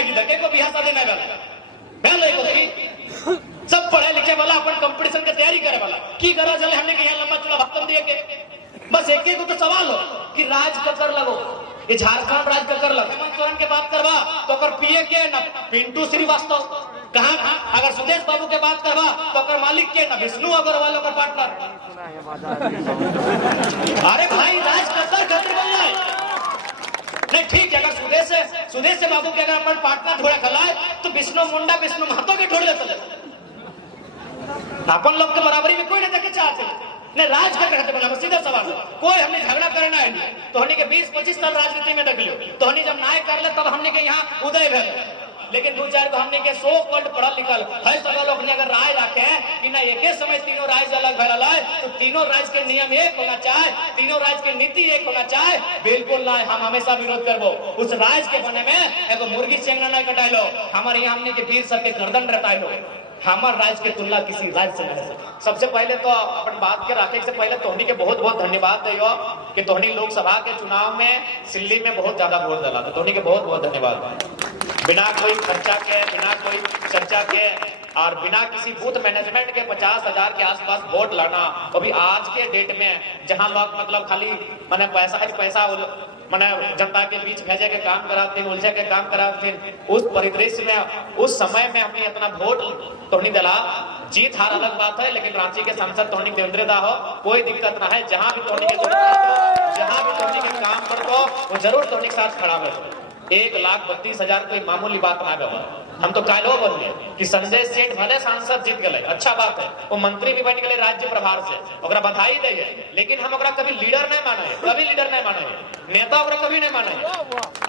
नहीं जिधर के को बिहार शादी नहीं वाला पहले को की सब पढ़े लिखे वाला अपन कंपटीशन की तैयारी करे वाला की करा चले हमने के यहाँ लंबा चौड़ा भक्तम दिए के बस एक ही को तो सवाल हो कि राज कर लगो ये झारखंड राज कर लग हेमंत सोरेन के बात करवा तो अगर पीए के ना पिंटू श्रीवास्तव कहाँ अगर सुदेश बाबू के बात करवा तो अगर मालिक के ना विष्णु अग्रवाल का पार्टनर अरे भाई राज कर बोलना है नहीं ठीक है अगर सुदेश से बाबू के अगर अपन पार्टनर ढोड़ा खलाए तो विष्णु मुंडा विष्णु महतो के ढोड़ लेते अपन लोग के बराबरी में कोई नहीं देखे चाहते नहीं राज का कहते बना सीधा सवाल कोई हमने झगड़ा करना है तो हमने के 20-25 साल राजनीति में देख लियो तो हमने जब न्याय कर ले तब हमने के यहाँ उदय भेल लेकिन दो चार को हमने के 100 वर्ड पढ़ल लिखल है सब लोग ने अगर राय रखे कि ना एक समय तीनों राज्य अलग भरल है तो तीनों राज्य के नियम एक होना चाहे तीनों राज्य की नीति एक होना चाहे बिल्कुल ना हम हमेशा विरोध करबो उस राज्य के बने में एगो मुर्गी चेंगना नहीं कटाइलो हमारे यहाँ हमने के वीर सर के गर्दन रटाइलो हमारे राज्य की तुलना किसी राज्य से नहीं है सबसे पहले तो अपन बात के रखे से पहले तोहनी के बहुत बहुत धन्यवाद दियो कि तोहनी लोकसभा के चुनाव में सिल्ली में बहुत ज्यादा वोट डाला तो तोहनी के बहुत बहुत धन्यवाद बिना कोई खर्चा के बिना कोई चर्चा के और बिना किसी बूथ मैनेजमेंट के 50,000 के आसपास वोट लाना अभी आज के डेट में जहां लोग मतलब खाली मैंने पैसा मैंने जनता के बीच भेजे के काम कराते उलझे के काम कराते उस परिदृश्य में उस समय में हमने इतना वोट तोहनी दिला जीत हार अलग बात है लेकिन रांची के सांसद तोहनी देवेंद्र दा हो कोई दिक्कत ना है जहां भी तोहनी के काम कर दो वो जरूर तोहनी के साथ खड़ा है 1,32,000 कोई मामूली बात ना गवा हम तो कालो बोल कि संजय सेठ भले सांसद जीत गए अच्छा बात है वो मंत्री भी बन गए राज्य प्रभार से ओकरा बधाई दे लेकिन हम ओकरा कभी लीडर नहीं माने कभी लीडर नहीं माने नेता ओकरा कभी नहीं माने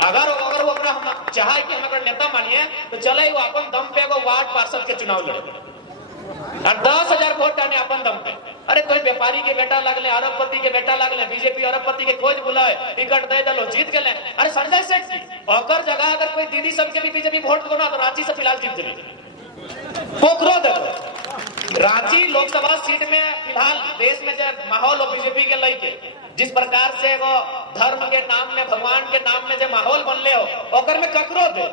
अगर वो ओकरा हम चाहे कि हम ओकरा नेता मानिए तो चले वो अपन दम पे एगो वार्ड पार्षद के चुनाव लड़े और 10,000 वोट आने अपन दम पे अरे कोई व्यापारी के बेटा लगले अरबपति के बेटा लगले बीजेपी अरबपति के खोज बुलाए टिकट दे दलो जीत गए अरे संजय सेठ की और जगह अगर कोई दीदी सबके भी बीजेपी वोट दो ना तो रांची से फिलहाल जीत जाए पोखरो देखो रांची लोकसभा सीट में फिलहाल देश में जो माहौल हो बीजेपी के लेके जिस प्रकार से वो धर्म के नाम में भगवान के नाम में जो माहौल बनले हो ओकर में ककरो दे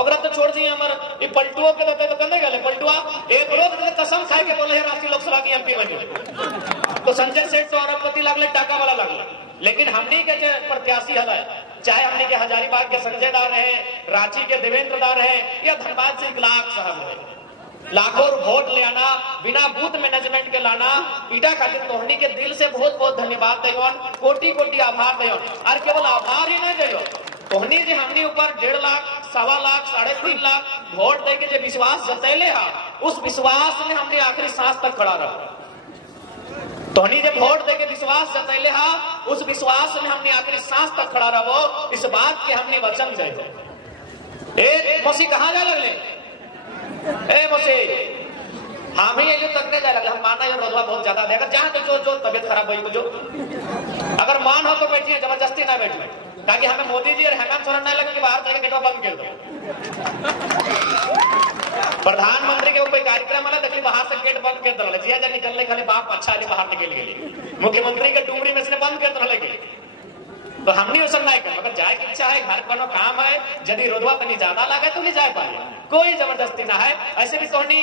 ओकरा तो छोड़ दी हमर ई पलटुओ के देते तो कंदे गले पलटुआ एक रोज के कसम खाए के बोले है रांची लोकसभा की एमपी बने तो संजय सेठ तो अरबपति लागले टाका वाला लागले लेकिन हमनी के जो प्रत्याशी हला चाहे हमनी के हजारीबाग के संजय दा रहे रांची के देवेंद्र दा रहे या धनबाद से इकलाक साहब रहे लाखों वोट ले आना बिना बूथ मैनेजमेंट के लाना ईटा खातिर तोहनी के दिल से बहुत बहुत धन्यवाद देवन कोटि कोटि आभार देवन और केवल आभार ही नहीं देयो तोहनी जे हमनी ऊपर 1.5 लाख 1.25 लाख 3.5 लाख वोट दे के जो विश्वास जतैले हा उस विश्वास में हमने आखिरी सांस तक खड़ा रहा तोहनी जे वोट दे के विश्वास जतैले हा उस विश्वास में हमने आखिरी सांस तक खड़ा रहो इस बात के हमने वचन दे ए मौसी कहां जा लगले ए मौसी हम ही जो तकने जा लगे हम माना ये रोजवा बहुत ज्यादा है अगर जहां तो जो तबियत खराब हुई जो अगर मान हो तो बैठिए जबरदस्ती ना बैठिए ताकि हमें मोदी जी और हेमंत सोरेन नहीं लगे कि बाहर जाके गेटवा बंद कर दो प्रधानमंत्री के कोई कार्यक्रम वाला देखिए बाहर से गेट बंद कर दो जिया जा निकलने खाली बाप अच्छा नहीं बाहर निकल गए मुख्यमंत्री के डूमरी में से बंद कर दो तो हमने वो सब नहीं कर अगर जाए की इच्छा है घर कोनो काम है यदि रोजवा तनी ज्यादा लगे तो नहीं जाए पाए कोई जबरदस्ती ना है ऐसे भी तोहनी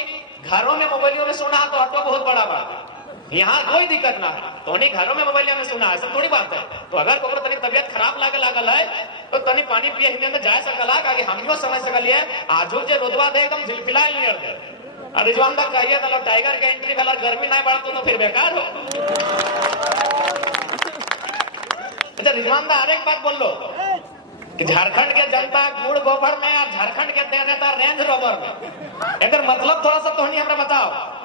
घरों में मोबाइलों में सुना तो हटो बहुत बड़ा बात है यहाँ कोई दिक्कत ना है तोहनी घरों में मोबाइल में सुना ऐसा थोड़ी बात है तो अगर कोई तनी तबियत खराब लागल है तो तनी पानी पिए हिंदे में जाए सकला आगे हम समझ सकलिए आजू जे रोजवा दे एकदम झिलफिलाए नियर दे रिजवान तक कहिए तो टाइगर के एंट्री वाला गर्मी नहीं बढ़ती तो फिर बेकार हो अच्छा रिजवान दा हर एक बात बोल लो कि झारखंड के जनता गुड़ गोबर में और झारखंड के दे देता रेंज रोवर में इधर मतलब थोड़ा सा तोहनी हमरा बताओ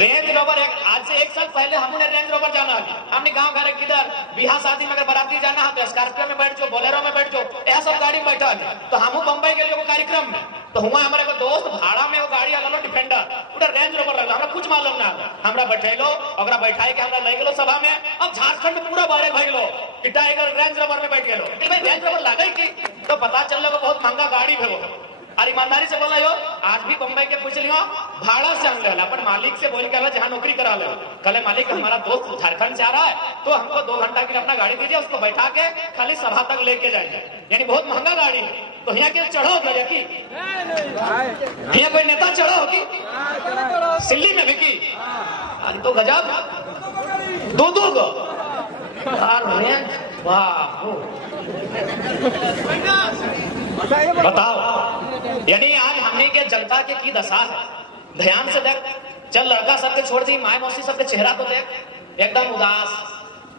रेंज रोवर आज से 1 साल पहले हमने रेंज रोवर जाना है हमने गांव घर किधर बिहार शादी में अगर बाराती जाना है तो स्कॉर्पियो में बैठ जाओ बोलेरो में बैठ जाओ यह सब गाड़ी में बैठा है तो हम बम्बई के लिए कार्यक्रम में तो हुआ हमारे को दोस्त भाड़ा में वो गाड़ी लगलो डिफेंडर पूरा रेंज रोवर लगलो हमरा कुछ मालूम ना हमरा बैठेलो ओकरा बैठाई के हमरा ले गेलो सभा में अब झारखंड पूरा बारे भइलो कि टाइगर रेंज रोवर में बैठ गेलो भाई रेंज रोवर लागई की तो पता चललो बहुत महंगा गाड़ी है वो और ईमानदारी से बोला यो, आज भी बम्बई के पूछ लियो भाड़ा से हम लेला, अपन मालिक से बोल के जहाँ नौकरी करा ले, कल मालिक हमारा दोस्त झारखंड से आ रहा है तो हमको 2 घंटा के लिए अपना गाड़ी दीजिए, उसको बैठा के खाली सभा तक लेके जाएंगे, यानी बहुत महंगा गाड़ी है। तो यहाँ के चढ़ो होगा की यहाँ कोई नेता चढ़ो होगी सिल्ली में भी की, अरे तो गजब 2-2 गो बताओ। यानी आज हमने के जनता के की दशा है, ध्यान से देख, चल लड़का सबके छोड़ दी, माए मौसी सबके चेहरा तो देख एकदम उदास,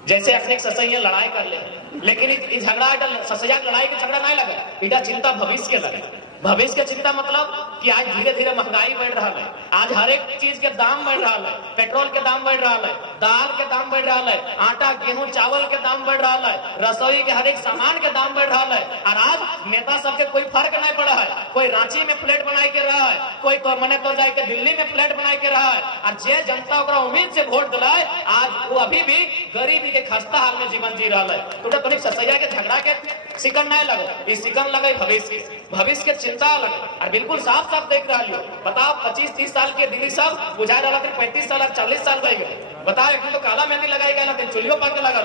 जैसे अपने ससैया लड़ाई कर ले, लेकिन इस झगड़ा ससैया लड़ाई के झगड़ा नहीं लगे, इटा चिंता भविष्य के लगे। भविष्य के चिंता मतलब कि आज धीरे धीरे महंगाई बढ़ रहा है, आज हर एक चीज के दाम बढ़ रहा है, पेट्रोल के दाम बढ़ रहा है, दाल के दाम बढ़ रहा है, आटा गेहूं चावल के दाम बढ़ रहा है, रसोई के हर एक सामान के दाम बढ़ रहा है। और आज नेता सबके कोई फर्क नहीं पड़ा है, कोई रांची में फ्लैट बना के रहा है, कोई तो मने तो जाके दिल्ली में फ्लैट बना के रहा है, और जे जनता ओकरा उम्मीद से वोट दिला है आज वो अभी भी गरीबी के खस्ता हाल में जीवन जी रहा है। तो ससैया के झगड़ा के सिकन नहीं लगे, इस सिकन लगे भविष्य के चिंता लगे। और बिल्कुल साफ साफ देख रहा हो, बताओ 25-30 साल के दिल्ली सब बुझा रहा था, 35 साल और 40 साल रह गए। बताओ एक तो काला मेहंदी लगाई गया, चुलियो पान के लगा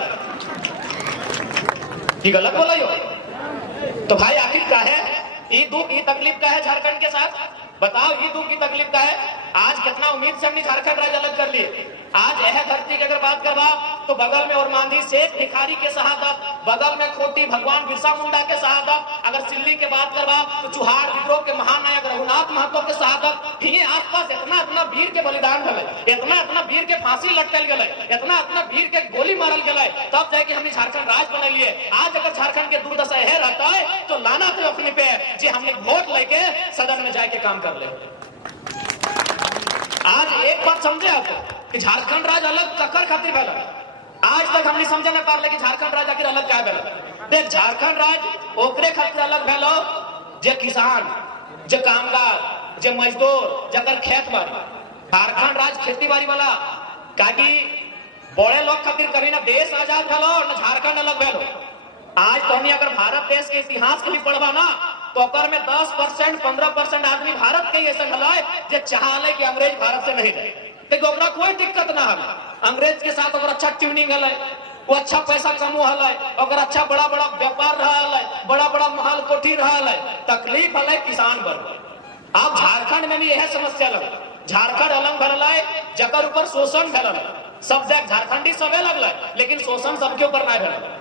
कि गलत बोला यो। तो भाई आखिर का है ये दुख, ये तकलीफ का है झारखंड के साथ, बताओ ये दुख की तकलीफ का है। आज कितना उम्मीद से हमने झारखंड राज्य अलग कर लिए। आज यह धरती की अगर बात करवा तो बगल में और मांझी शेख भिखारी के शहादत, बगल में खोटी भगवान बिरसा मुंडा के शहादत, अगर सिल्ली के बात करवा तो चुहाड़ विद्रोह के महानायक रघुनाथ महतो के शहादत, ये आसपास इतना वीर के बलिदान गए, इतना वीर के फांसी लटकल गए, इतना वीर के गोली मारल गए, तब जाके हमने झारखंड राज बना लिए। आज अगर झारखंड के दुर्दशा यह रहता है तो लाना थे अपने पे जी हमने वोट लेके सदन में जाके काम कर ले। आज एक बात समझे आप कि झारखंड राज्य अलग ककर खातिर भेल, आज तक हमने समझे न पारले कि झारखंड राज्य आखिर अलग क्या भेल। देख झारखंड राज्य ओकरे खातिर अलग भेलो जे किसान, जे कामगार, जे मजदूर, जकर खेत बाड़ी। झारखंड राज्य खेती बाड़ी वाला काकी बड़े लोग खातिर कभी ना देश आजाद भेलो न झारखंड अलग भेलो। आज तो अगर भारत देश के इतिहास के भी पढ़वा ना तो अगर में 10% 15% आदमी भारत के ऐसा हलाए जो चाहले कि अंग्रेज भारत से नहीं जाए, तो कोई दिक्कत ना है। अंग्रेज के साथ अगर अच्छा ट्यूनिंग है, वो अच्छा पैसा कमो है, अगर अच्छा बड़ा बड़ा व्यापार रहा है, बड़ा बड़ा महल कोठी रहा है, तकलीफ है किसान वर्ग। अब झारखंड में भी यह समस्या लगा, झारखंड अलग भरल है जकर ऊपर शोषण भरल है, सब झारखंडी सबे लगल, लेकिन शोषण सबके ऊपर नहीं भरल।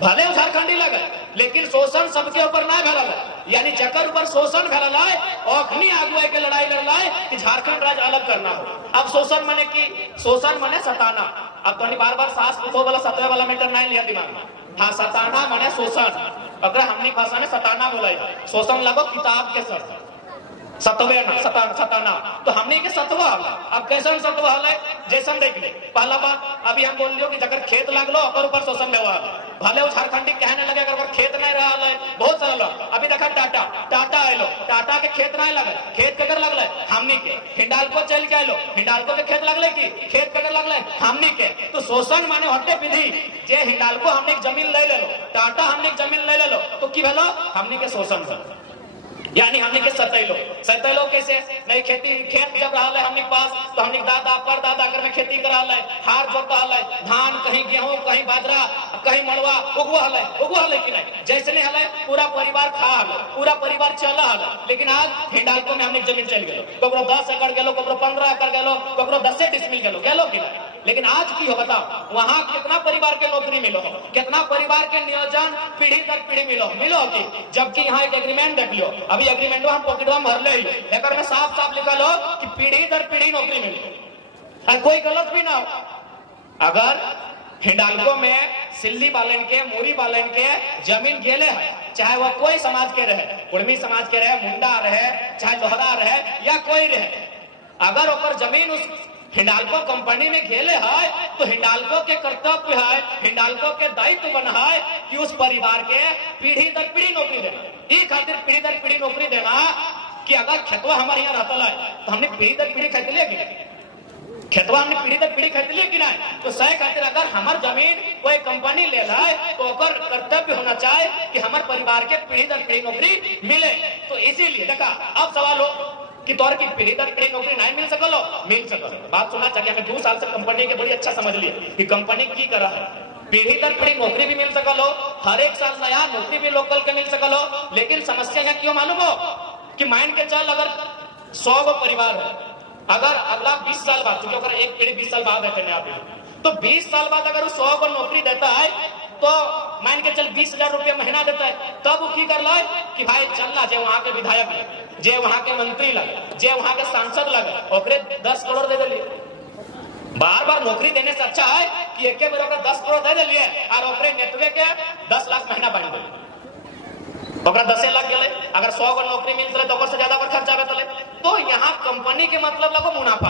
भले झारखंडी लगे लेकिन शोषण सबके ऊपर नहीं भरल है, यानी जकर ऊपर शोषण भरल है अखनी आगुए के लड़ाई लड़ रहा है कि झारखंड राज्य अलग करना हो। अब शोषण माने की, शोषण माने सताना। अब तो बार सास पुतो वाला सतवे वाला मीटर नहीं लिया दिमाग में। हाँ, सताना माने शोषण, अगर हमनी भाषा में सताना बोला, शोषण लगो किताब के सर सतवे ना सताना, तो हमने के सतवा हल। अब कैसन सतवा हल जैसन देख ले। पहला बात अभी हम बोल लियो कि जगह खेत लागलो और ऊपर शोषण लेवा, भले वो झारखंडी कहने लगे अगर खेत नहीं रहा है, बहुत सारा लोग अभी देखा टाटा आलो, टाटा के खेत नहीं लगे, खेत ककर लगल हमनी के। हिंडाल्को चल के आलो, हिंडाल्को के खेत लगले की खेत ककर लगल हमनी के। तो शोषण माने हटे विधि जे हिंडाल्को हमने जमीन ले लो, टाटा हमने जमीन ले लो, तो की भेलो हमनी के शोषण कर, यानी हमने के सतैलो कैसे नहीं। खेती खेत जब रहा है हमने पास तो हमने दादा परदादा कर में खेती करा है, हार जोता है, धान कहीं गेहूं कहीं बाजरा कहीं मड़वा उगवा है कि नहीं, जैसे है पूरा परिवार खा है, पूरा परिवार चला है। लेकिन आज हिंडाल्को में हमने जमीन चल गए, ककरो 10 एकड़ गेलो, ककरो 15 एकड़ गेलो, ककरो 10 डिसमिल गेलो कि नहीं। लेकिन आज की हो बताओ, वहां कितना परिवार के नौकरी मिलो, कितना परिवार के नियोजन पीढ़ी दर पीढ़ी मिलो की। जबकि यहाँ एक एग्रीमेंट देख लो, अभी एग्रीमेंट हम पॉकेटवा में भर ले, एक में साफ लिखा लो कि पीढ़ी दर पीढ़ी नौकरी मिले, कोई गलत भी ना हो। अगर हिंडाल्को में सिल्ली बालन के, मोरी बालन के जमीन गेले है, चाहे वह कोई समाज के रहे, कुर्मी समाज के रहे, मुंडा रहे, चाहे लोहरा रहे या कोई रहे, अगर ओकर जमीन उस हिंडाल्को कंपनी में गेले है तो हिंडाल्को के कर्तव्य है, हिंडाल्को के दायित्व बना है कि उस परिवार के पीढ़ी दर पीढ़ी नौकरी देना। ये खातिर पीढ़ी दर पीढ़ी नौकरी देना कि अगर खेतवा हमारे यहाँ रहता है तो हमने पीढ़ी दर पीढ़ी खेत लेगी, खेतवा हमने पीढ़ी दर पीढ़ी खरीद लिया कि नहीं, तो सही खातिर अगर हमार जमीन कोई कंपनी ले लाए तो ओकर कर्तव्य होना चाहिए कि हमारे परिवार के पीढ़ी दर पीढ़ी नौकरी मिले। तो इसीलिए देखा अब सवाल हो कि तौर की पीढ़ी दर पीढ़ी नौकरी नहीं मिल सकलो, मिल सकलो। बात सुनना चाहिए, हमें 2 साल से कंपनी के बड़ी अच्छा समझ लिए कि कंपनी की कर रहा है, पीढ़ी दर पीढ़ी नौकरी भी मिल सकलो, हर एक साल नया नौकरी भी लोकल के मिल सकलो। लेकिन समस्या यहाँ क्यों मालूम हो कि मान के चल अगर 100 गो परिवार है, अगर अगला 20 साल बाद, चूंकि अगर एक पीढ़ी 20 साल बाद है आप, तो 20 साल बाद अगर 100 को नौकरी देता है तो मान के चल 20,000 रुपया महीना देता है, तब वो की कर ला कि भाई चलना जे वहां के विधायक लगे, जे वहां के मंत्री लगे, जे वहां के सांसद लगे, ओकरे 10 करोड़ दे दिलिए। बार बार नौकरी देने से अच्छा है कि एक बार 10 करोड़ दे दिलिए और ओकरे नेतवे के 10 लाख महीना बांट दिलिए, 10 लाख गए। अगर 100 को नौकरी मिल रहे तो से ज्यादा खर्चा बतले। तो यहाँ कंपनी के मतलब लगो मुनाफा।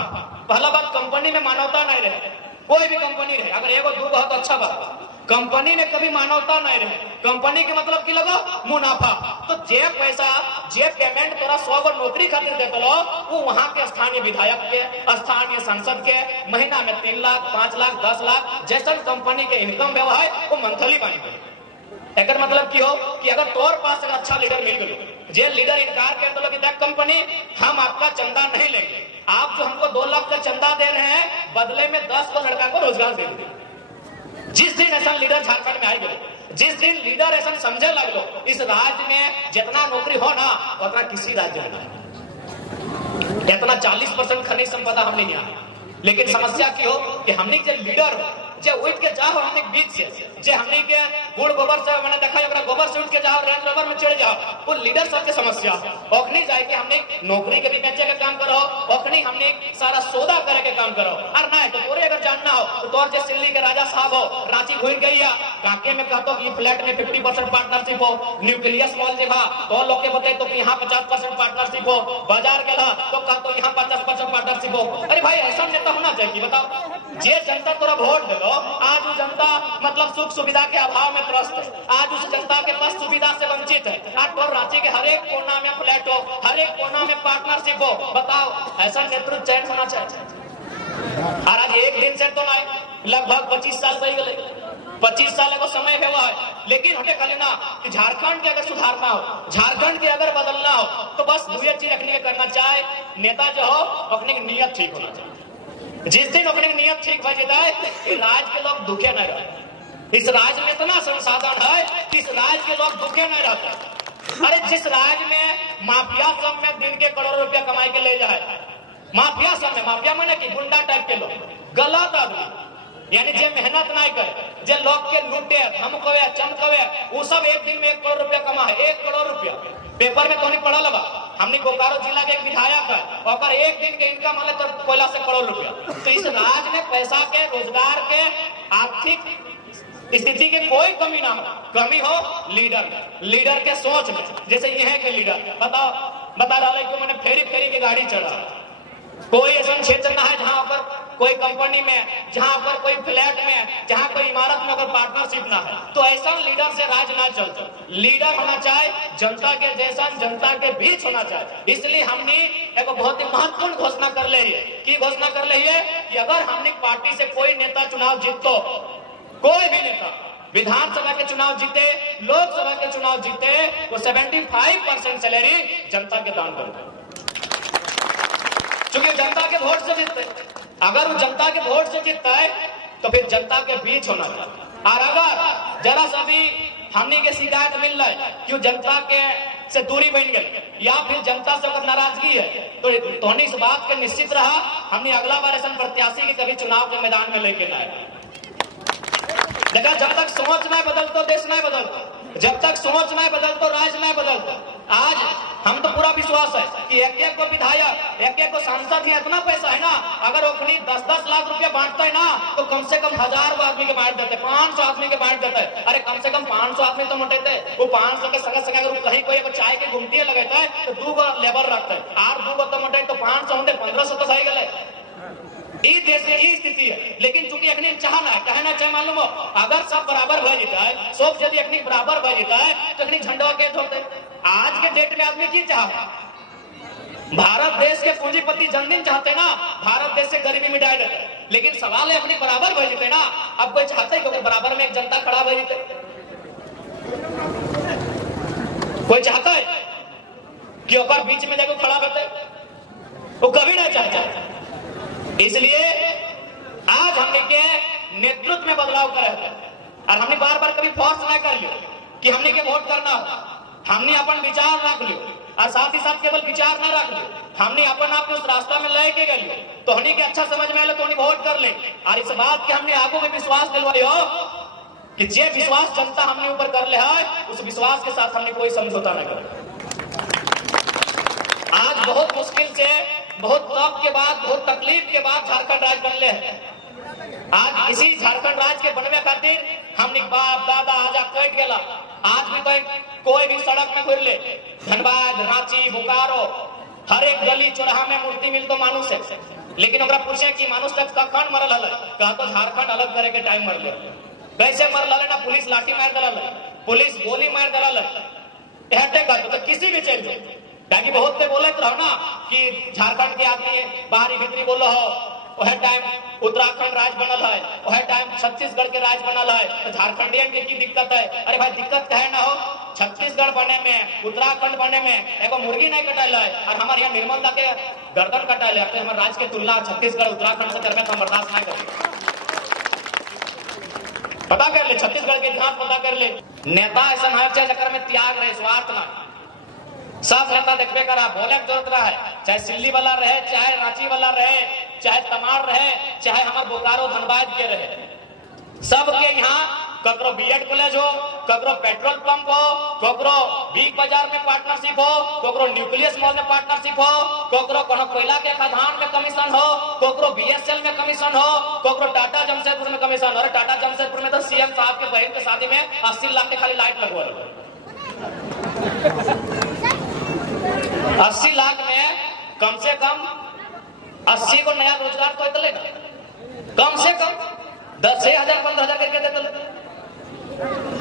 पहला बात, कंपनी में मानवता नहीं रहे, कोई भी कंपनी रहे, अगर एगो दू बहुत अच्छा बात, कंपनी में कभी मानवता नहीं रहे, कंपनी के मतलब की लगो मुनाफा। तो जे पैसा जे पेमेंट तोरा 100 को नौकरी खातिर देते लो, वो वहां के स्थानीय विधायक के, स्थानीय सांसद के महीना में 3 लाख 5 लाख 10 लाख जैसा कंपनी के इनकम व्यवहार वो मंथली बन गए। एक मतलब की हो कि अगर तोर पास एक अच्छा लीडर मिल गए, जे लीडर इनकार कर दो कि देख कंपनी हम आपका चंदा नहीं लेंगे, आप जो हमको 2 लाख का चंदा दे रहे हैं बदले में 10 को लड़का को रोजगार देंगे। जिस दिन ऐसा लीडर झारखंड में आई गए, जिस दिन लीडर ऐसा समझे लगो इस राज्य में जितना नौकरी हो ना उतना किसी राज्य में नहीं, इतना 40% खनिज संपदा हमने यहाँ। लेकिन समस्या की हो कि हमने जो लीडर हो जे उठ के जाओ हमने बीच से, जे हमने के गुड़ गोबर से मैंने देखा है गोबर से उठ के जाओ, रेंज रोवर में चढ़ जाओ, वो लीडर सबके समस्या ओखनी जाए कि हमने नौकरी के भी बेचे का काम करो, ओखनी हमने सारा सौदा करे के काम करो। और ना तो तोरे अगर जानना हो तो तोर जे सिल्ली के राजा साहब हो रांची घूर गई है, काके में कहतो कि फ्लैट में 50% पार्टनरशिप हो, न्यूक्लियस मॉल देखा तो लोग के बताए तो यहाँ 50% पार्टनरशिप हो, बाजार गया तो कहतो यहाँ 50% पार्टनरशिप हो। अरे भाई ऐसा नेता होना चाहिए, बताओ जे जनता तोरा वोट दे, आज वो जनता मतलब सुख सुविधा के अभाव में त्रस्त है, आज उस जनता के पास सुविधा से वंचित है। आज तो रांची के हर एक कोना में फ्लैट हो, हर एक कोना में पार्टनरशिप हो, बताओ ऐसा नेतृत्व चयन होना चाहिए। और आज एक दिन से तो नहीं, लगभग 25 साल सही गए, 25 साल को समय हुआ है। लेकिन हमें कह लेना कि झारखंड के अगर सुधारना हो, झारखंड के अगर बदलना हो तो बस 2 चीज रखने करना चाहे, नेता जो हो अपनी नीयत ठीक होना चाहिए। जिस दिन अपनी नियत ठीक हो जाए राज्य के लोग दुखे नहीं रहते। इस राज्य में इतना संसाधन है कि इस राज्य के लोग दुखे नहीं रहते। अरे जिस राज्य में माफिया सब में दिन के करोड़ों रुपया कमाई के ले जाए, माफिया सब में, माफिया माने कि गुंडा टाइप के लोग, गलत आदमी, यानी जे मेहनत नहीं करे, जे लोग के लूटे धमकवे चमकवे, वो सब एक दिन में 1 करोड़ रुपया कमाए, 1 करोड़ रुपया। पेपर में तो नहीं पढ़ल बा, हमने बोकारो जिला के एक विधायक है और एक दिन के इनकम आले तो कोयला से करोड़ रुपया। तो इस राज्य में पैसा के, रोजगार के, आर्थिक स्थिति के कोई कमी ना हो, कमी हो लीडर के सोच में। जैसे यहाँ के लीडर बता रहा है कि मैंने फेरी के गाड़ी चढ़ा, कोई ऐसा क्षेत्र ना है जहां पर कोई कंपनी में, जहां पर कोई फ्लैट में, जहां कोई इमारत में अगर पार्टनरशिप ना है, तो ऐसा लीडर से राज ना चलता। लीडर होना चाहे जनता के जैसा, जनता के बीच होना चाहे। इसलिए हमने एक बहुत ही महत्वपूर्ण घोषणा कर ले है कि घोषणा कर ली है कि अगर हमने पार्टी से कोई नेता चुनाव जीतो, कोई भी नेता विधानसभा के चुनाव जीते, लोकसभा के चुनाव जीते, वो 75% सैलरी जनता के दान कर, क्योंकि जनता के वोट से जीतते। अगर वो जनता के वोट से जीतता है तो फिर जनता के बीच होना चाहिए। और अगर जरा सा भी हमने के शिकायत मिल रहा है कि जनता के से दूरी बन गई या फिर जनता से अगर नाराजगी है, तो इस बात के निश्चित रहा हमने अगला बार ऐसा प्रत्याशी के कभी चुनाव के मैदान में लेके लाए। देखा, जब तक सोच नहीं बदलता देश नहीं बदलता, जब तक सोच नहीं बदलता राज नहीं बदलता। आज हम तो पूरा विश्वास है कि एक को विधायक, एक को सांसद ही इतना पैसा है ना, अगर वो 10-10 लाख रुपया बांटता है ना तो कम से कम 1000 आदमी के बांट देते, 500 आदमी के बांट देते। अरे कम से कम 500 आदमी तो मोटेते, वो 500 के संगे संगे अगर कहीं कोई चाय के घुमटी लगता है तो 2 लेबर रखते हैं, और 2 तो मोटे तो 500 होंगे 1500 तो सही गए। देश में ये स्थिति है। लेकिन चूंकि अखनी चाहना है, कहना चाहे मालूम हो, अगर सब बराबर भर जाता है, सब यदि अखनी बराबर भर जाता है तो अखनी झंडा के होते। आज के डेट में आदमी की चाह भारत देश के पूंजीपति जन्मदिन चाहते ना, भारत देश से गरीबी मिटाए देते, लेकिन सवाल है अपने बराबर भेज देते ना। अब कोई चाहते है कि बराबर में एक जनता खड़ा भेज देते? कोई चाहता है कि ऊपर बीच में देखो खड़ा करते? वो कभी नहीं चाहता। इसलिए आज हमने के नेतृत्व में बदलाव करे और हमने बार बार कभी फोर्स नहीं कर लियो कि हमने के वोट करना हो। हमने अपन विचार रख लियो और साथ ही साथ केवल विचार न रख लियो, हमने अपन आप उस रास्ता में लेके गए तो हमने के अच्छा समझ में आए तो वोट कर ले। और इस बात के हमने आगू में विश्वास दिलवाई हो कि जे विश्वास जनता हमने ऊपर कर ले है, उस विश्वास के साथ हमने कोई समझौता न कर। आज बहुत मुश्किल से, बहुत तप के बाद, बहुत तकलीफ के बाद झारखंड राज्य बनले हैं। आज इसी झारखंड राज्य के बनवे खातिर हमने बाप दादा आजा कट गया। आज भी कोई भी सड़क में घूर ले, धनबाद, रांची, बोकारो, हर एक गली चौराहा में मूर्ति मिलतो मानुष है, लेकिन ओकरा पूछे कि मानुष तक कखन मरल हल, कहा तो झारखंड अलग करे के टाइम मरले। कैसे मरल हल ना? पुलिस लाठी मार दल, पुलिस गोली मार दल, हटे का तो किसी भी चल जाए। ताकि बहुत से बोले रहो ना कि झारखंड के आदमी बाहरी भीतरी बोलो हो, वह टाइम उत्तराखंड राज बनल है, वह टाइम छत्तीसगढ़ के राज बनल है, तो झारखंडियन के की दिक्कत है? अरे भाई दिक्कत कहे ना हो, छत्तीसगढ़ बने में, उत्तराखंड बने में एगो मुर्गी नहीं कटाल है और हमारे यहाँ निर्मलता के गर्दन कटाल है। तो हमारे राज्य के तुलना छत्तीसगढ़ उत्तराखंड से करने का बर्दाश्त नहीं करें। पता कर ले, छत्तीसगढ़ के इतिहास पता कर ले। नेता ऐसा हर चक्कर में त्याग रहे, स्वार्थ ना। सब नेता देखते करा, बोले जरूरत रहा है, चाहे सिल्ली वाला रहे, चाहे रांची वाला रहे, चाहे तमाड़ रहे, चाहे हमारे बोकारो धनबाद के रहे, सबके यहाँ ककरो बीएड कॉलेज हो, ककरो पेट्रोल पंप हो, ककरो बिग बाजार में पार्टनरशिप हो, ककरो न्यूक्लियस मॉल में पार्टनरशिप हो, ककरो कोनो कोयला के खदान में कमीशन हो, ककरो बीएसएल में कमीशन हो, ककरो टाटा जमशेदपुर में कमीशन। अरे टाटा जमशेदपुर में तो सीएम साहब के बहन के शादी में 80 लाख के खाली लाइट लगवा रहे। 80 लाख में कम से कम 80 को नया रोजगार तो इतने कम से कम 10,000 15,000 करके देते।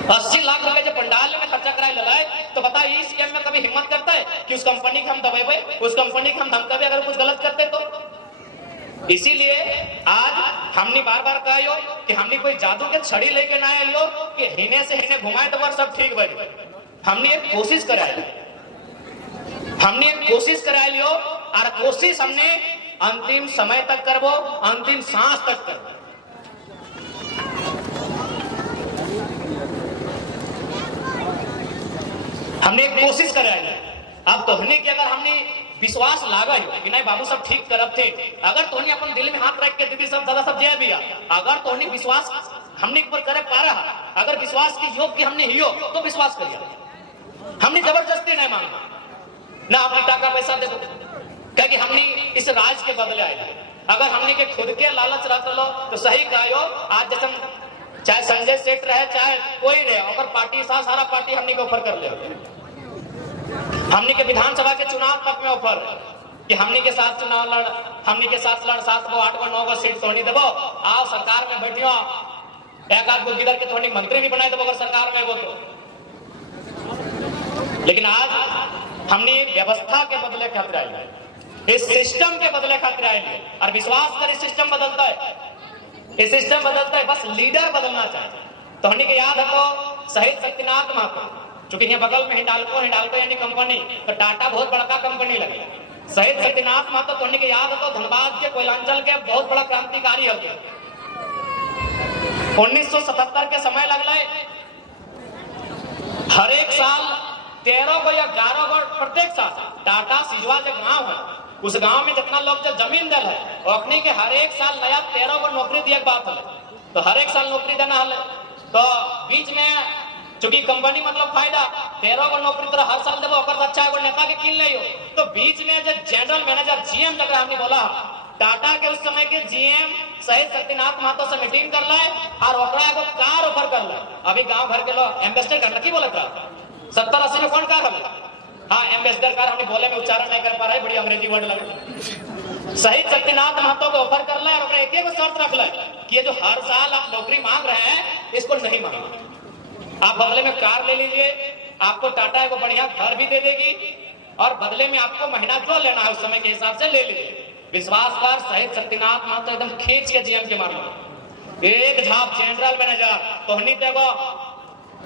80 लाख रुपए जो पंडाल में खर्चा कराए ललाए, तो बताइए इस स्कीम में कभी हिम्मत करता है कि उस कंपनी के हम दबाए, उस कंपनी के हम धमकावे अगर कुछ गलत करते तो। इसीलिए आज हमने बार बार कहा हो कि हमने कोई जादू के छड़ी लेके ना आए लो कि हिने से हिने घुमाए तो सब ठीक बने। हमने एक कोशिश कराई, हमने एक कोशिश कराई लियो और कोशिश हमने अंतिम समय तक करबो, अंतिम सांस तक करबो। हमने एक कोशिश कराई। अब तोहने की अगर हमने विश्वास लागा कि नहीं बाबू सब ठीक करब थे, अगर तोहने अपन दिल में हाथ रख के दीदी सब दादा सब जय भैया, अगर तोहने विश्वास हमने एक बार करे पा रहा, अगर विश्वास की योग की हमने हियो तो विश्वास करिए। हमने जबरदस्ती नहीं मांगा ना, अपने टाका पैसा दे दो, क्योंकि हमने इस राज के बदले आए। अगर हमने के खुद के लालच रख लो तो सही कहो। आज जैसे चाहे संजय सेठ रहे, चाहे कोई रहे, और पार्टी सारा पार्टी हमने के ऑफर कर ले। हमने के विधानसभा के चुनाव तक में ऑफर कि हमने के साथ चुनाव लड़, हमने के साथ लड़, 7 गो 8 गो 9 गो सीट तोड़ी देवो, आओ सरकार में बैठियो, एक आध गो गिदर के थोड़ी मंत्री भी बनाए देवो अगर सरकार में हो तो। लेकिन आज हमने व्यवस्था के बदले खातिर आई, इस सिस्टम के बदले खातिर आई, और विश्वास कर इस सिस्टम बदलता है, इस सिस्टम बदलता है, बस लीडर बदलना चाहिए। तो हमने के याद है तो शहीद शक्तिनाथ महातो, चूंकि यहाँ बगल में हिंडाल्को यानी कंपनी, तो टाटा बहुत बड़ा कंपनी लगे। शहीद शक्तिनाथ महातो तो हमने के याद है तो धनबाद के कोयलांचल के बहुत बड़ा क्रांतिकारी हो गया। 1977 के समय लगल, हर एक साल 13 गो या 11 गो प्रत्येक साल टाटा सिजवा जो गांव है, उस गांव में जितना लोग जो जमीन दल है, अपने के हर एक साल नया 13 गो नौकरी दिए बात है, तो हर एक साल नौकरी देना है। तो बीच में चूंकि कंपनी मतलब फायदा, 13 गो नौकरी तरह हर साल देवो, अच्छा एगो नेता के किन ले हो। तो बीच में जो जनरल मैनेजर जीएम जगह हमने बोला, टाटा के उस समय के जीएम शहीद शक्तिनाथ महातो से मीटिंग कर लाए और एगो कार ऑफर कर लाए। अभी गांव भर के लोग एम्बेसडर कर की बोले था 70-80 में कौन कार हमें, हाँ एम्बेसडर कार हमने बोले में उच्चारण नहीं कर पा रहे, बड़ी अंग्रेजी वर्ड लगे। शहीद शक्तिनाथ महातो को ऑफर कर लाए और एक एक शर्त रख लाए कि ये जो हर साल आप नौकरी मांग रहे हैं इसको नहीं मांगना, आप बदले में कार ले लीजिए, आपको टाटा को बढ़िया घर भी दे देगी और बदले में आपको महीना जो लेना है उस समय के हिसाब से ले लीजिए। विश्वास कर, शहीद शक्तिनाथ महतो एकदम खींच के जीएम के मारलो एक झाप जनरल मैनेजर तोहनी देखो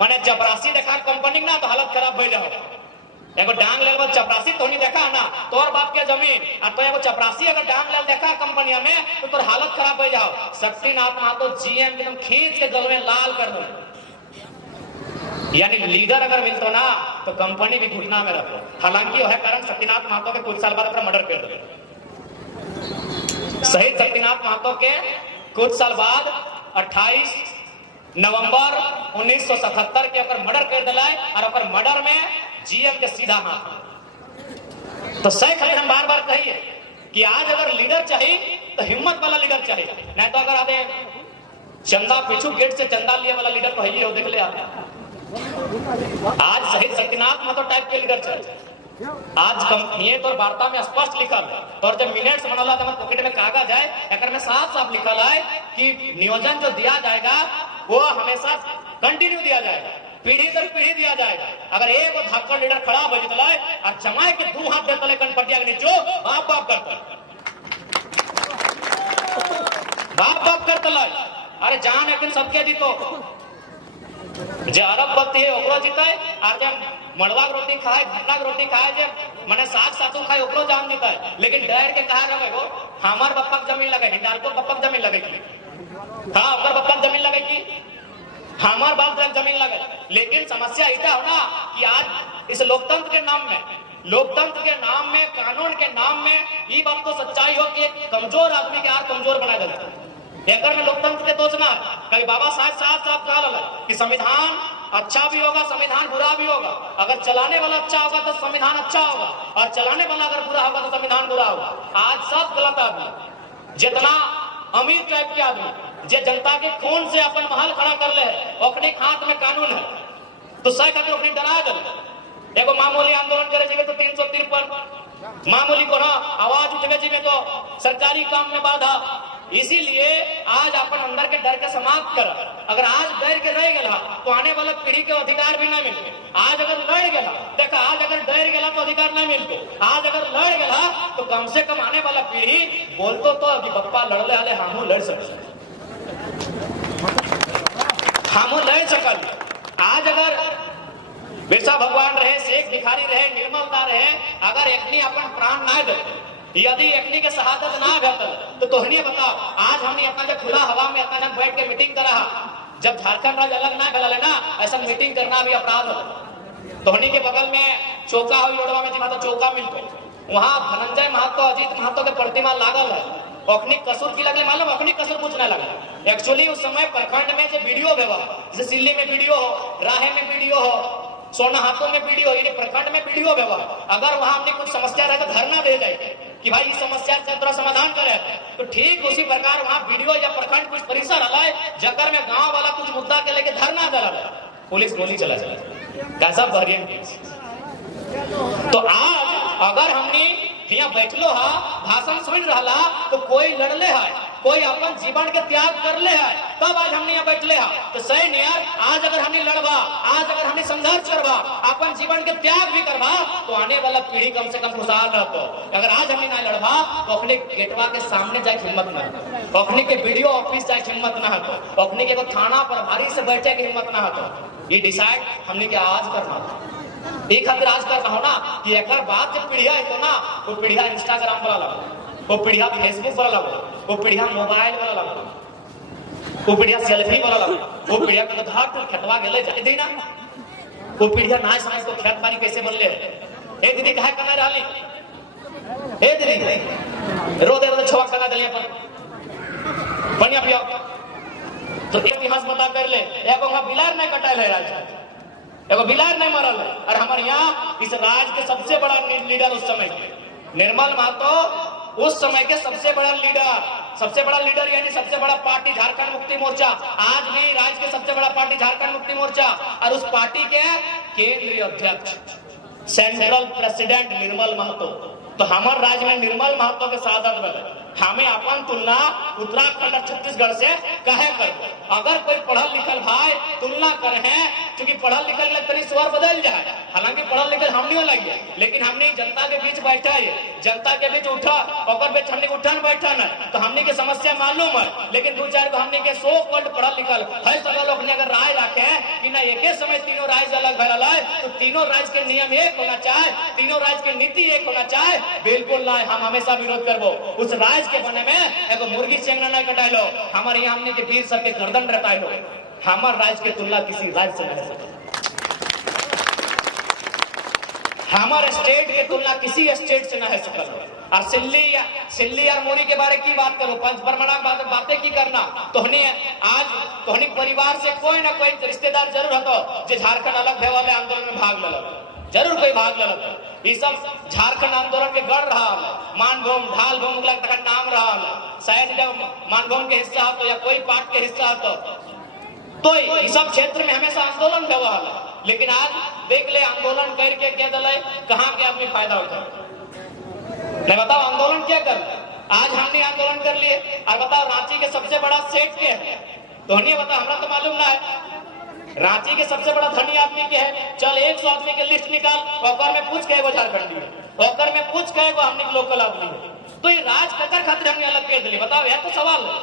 मैंने चपरासी देखा कंपनी ना तो हालत खराब हो जाओ। एगो डांग ले चपरासी तोहनी देखा ना तोर बाप के जमीन और तो एगो चपरासी अगर डांग ले देखा कंपनिया में तो तोर हालत खराब हो जाओ। शक्तिनाथ महतो जीएम एकदम खींच के गल में लाल कर दो। यानी लीडर अगर मिलतो ना तो कंपनी भी घुटना में रखो। हालांकि वह कारण शक्तिनाथ महतो के कुछ साल बाद अपना मर्डर कर दिया। शहीद शक्तिनाथ महतो के कुछ साल बाद 28 नवंबर 1977 के अगर मर्डर कर दिला और अगर मर्डर में जीएम के सीधा हाथ। तो सही खाली हम बार बार कहिए कि आज अगर लीडर चाहिए तो हिम्मत वाला लीडर चाहिए, नहीं तो अगर आधे चंदा पीछू गेट से चंदा लिए वाला लीडर तो है हो देख ले आप। आज शहीद शक्तिनाथ महतो टाइप के लीडर चाहिए। आज कंपनी तो वार्ता में स्पष्ट लिखल है और जब मिनट्स बनला तो पॉकेट में कागज है एक में साफ साफ लिखल है कि नियोजन जो दिया जाएगा वो हमेशा कंटिन्यू दिया जाएगा, पीढ़ी दर पीढ़ी दिया जाएगा। अगर एक धाकड़ लीडर खड़ा हो जितला और जमाए के दू हाथ देतले कनपटिया के नीचे बाप बाप करता बाप बाप करतला। अरे जान एक दिन सबके जीतो जे अरबपति है ओकरो जीते और जब मड़वा की रोटी खाए घटना की रोटी खाए जे मने साग सातू खाए ओकरो जान जीता है। लेकिन डर के कहा रहे वो हमार बप्पा की जमीन लगे हिंडालको बप्पा की जमीन लगे की हाँ ओकर बप्पा की जमीन लगे की हमार बाप तक जमीन लगे। लेकिन समस्या इतना हो ना कि आज इस लोकतंत्र के नाम में कानून के नाम में ये बात तो सच्चाई हो कि एक कमजोर आदमी के और कमजोर बना देता है। एकर में लोकतंत्र के दोष ना कहीं बाबा साहब साफ कहा कि संविधान अच्छा भी होगा संविधान बुरा भी होगा। अगर चलाने वाला अच्छा होगा तो संविधान अच्छा होगा और चलाने वाला अगर बुरा होगा तो संविधान बुरा होगा। आज सब गलत आदमी जितना अमीर टाइप के आदमी जे जनता के खून से अपन महल खड़ा कर ले अपने हाथ में कानून है तो सही खातिर अपने डरा गए। एगो मामूली आंदोलन करे जीवे तो 353 मामूली को ना आवाज उठे जीवे तो सरकारी काम में बाधा। इसीलिए आज अपन अंदर के डर के समाप्त कर। अगर आज डर के रह गया तो आने वाला पीढ़ी के अधिकार भी नहीं मिलते। आज अगर लड़ गया देखा आज अगर डर गया तो अधिकार नहीं मिलते। आज अगर लड़ गया तो कम से कम आने वाला पीढ़ी बोलतो तो अभी बप्पा लड़ले हाले हमू लड़ सकते हमू लड़ सकल। आज अगर बिरसा भगवान रहे शेख भिखारी रहे निर्मलता रहे अगर एकनी अपन प्राण ना दे यदि एकनी के शहादत ना घटल तो तोहनी बताओ आज हमने अपना जब खुला हवा में अपना जब बैठ के मीटिंग करा जब झारखंड राज्य अलग ना गला ना ऐसा मीटिंग करना भी अपराध हो। तोहनी के बगल में चौका हो लोडवा में जमा तो चौका मिलते वहां धनंजय महतो अजीत महतो के प्रतिमा लागल है। अखनी कसूर की लगे मालूम अखनी कसूर पूछने लगा। एक्चुअली उस समय प्रखंड में जो वीडियो भेवा जैसे सिल्ली में वीडियो हो राहे में वीडियो हो सोना हाथों में वीडियो यानी प्रखंड में वीडियो भेवा। अगर वहां हमने कुछ समस्या रहे तो धरना दे जाए कि भाई इस समस्या का थोड़ा समाधान करे तो ठीक उसी प्रकार वहां वीडियो या प्रखंड कुछ परिसर हलाए जकर में गांव वाला कुछ मुद्दा के लेके धरना दे पुलिस गोली चला कैसा बहरीन। तो आज अगर हमने यहाँ बैठलो हा भाषण सुन रहा तो कोई लड़ले है कोई अपन जीवन के त्याग कर ले है तब आज हमने यहाँ बैठले हा। तो सही नियर आज अगर हमने लड़वा आज अगर हमने संघर्ष करवा अपन जीवन के त्याग भी करवा तो आने वाला पीढ़ी कम से कम खुशहाल रहतो। अगर आज हमने ना लड़वा तो अपने गेटवा के सामने जाए हिम्मत ना हो अपने के वीडियो ऑफिस जाए हिम्मत ना हो अपने के थाना प्रभारी से बैठे के हिम्मत ना हो। ये डिसाइड हमने के आज करना एक खातिर आज करना हो ना कि एक बाद जब पीढ़िया है तो ना वो पीढ़िया इंस्टाग्राम पर लगा वो पीढ़िया फेसबुक पर लगा वो पीढ़िया मोबाइल पर लगा वो पीढ़िया सेल्फी पर लगा वो पीढ़िया को धाक खेतवा गेले जाए दी ना वो पीढ़िया ना समझ तो खेत बाड़ी कैसे बनले ए दीदी कहे करना रहली ए दीदी रो दे छोवा करना दलिया पर बढ़िया पिया तो एक इतिहास बता कर ले एगो वहां बिलार नहीं कटाइल है राज एगो बिलार नहीं मरल है। और हमारे यहाँ इस राज्य के सबसे बड़ा लीडर उस समय के निर्मल महतो उस समय के सबसे बड़ा लीडर यानी सबसे बड़ा पार्टी झारखंड मुक्ति मोर्चा आज भी राज्य के सबसे बड़ा पार्टी झारखंड मुक्ति मोर्चा और उस पार्टी के केंद्रीय अध्यक्ष सेंट्रल प्रेसिडेंट निर्मल महतो। तो हमारे राज्य में निर्मल महतो के शहादत में हमें अपन तुलना उत्तराखंड और छत्तीसगढ़ से कहे कर। अगर कोई पढ़ल लिखल भाई तुलना करे हैं, क्योंकि पढ़ल लिखल तनी स्वर बदल जाए, हालांकि पढ़ल लिखल हमने लगी, लेकिन हमने जनता के बीच बैठा है, जनता के बीच उठा और बीच हमने उठन बैठा न, तो हमने की समस्या मालूम है। लेकिन दो चार को हमने के सो वर्ल्ड पढ़ल लिखल है सभी लोग ने अगर राय रखे कि ना एक समय तीनों राज्य अलग भरल है, तो तीनों राज्य के नियम एक होना चाहे, तीनों राज्य की नीति एक होना चाहे, बिल्कुल ना, हम हमेशा विरोध करबो। उस राज्य के बने में एगो मुर्गी चेंगना नहीं कटाइलो, हमारे यहाँ हमने के वीर सबके गर्दन रटाइलो। हमार राज्य की तुलना किसी राज्य से नहीं सकता, हमारे स्टेट की तुलना किसी स्टेट से नहीं सकल। और सिल्ली और मोरी के बारे की बात करो, पंचबर्मणा बातें की करना, तोहनी आज तोहनी परिवार से कोई ना कोई रिश्तेदार जरूर होतो जो झारखंड अलग भे वाले आंदोलन में भाग लेलक, जरूर कोई भाग लेलक। ये सब झारखंड आंदोलन के गढ़ रहा है, मानभूम ढाल भूम तक नाम रहा है, शायद जब मानभूम के हिस्सा हो तो या कोई पार्ट के हिस्सा हो तो ये सब क्षेत्र में हमेशा आंदोलन हुआ है। लेकिन आज देख ले आंदोलन करके क्या दल कहाँ के आदमी फायदा उठाए, नहीं बताओ आंदोलन क्या कर। आज हमने आंदोलन कर लिए और बताओ रांची के सबसे बड़ा सेठ क्या है, तो नहीं बताओ, हमरा तो मालूम ना है। रांची के सबसे बड़ा धनी आदमी क्या है, चल 100 आदमी के लिस्ट निकाल, ओकर में पूछ के वो झारखंडी है, ओकर में पूछ के वो हमने लोकल आदमी है, तो ये राज कतर खातिर हमने अलग कर दिली। बताओ यह तो सवाल है।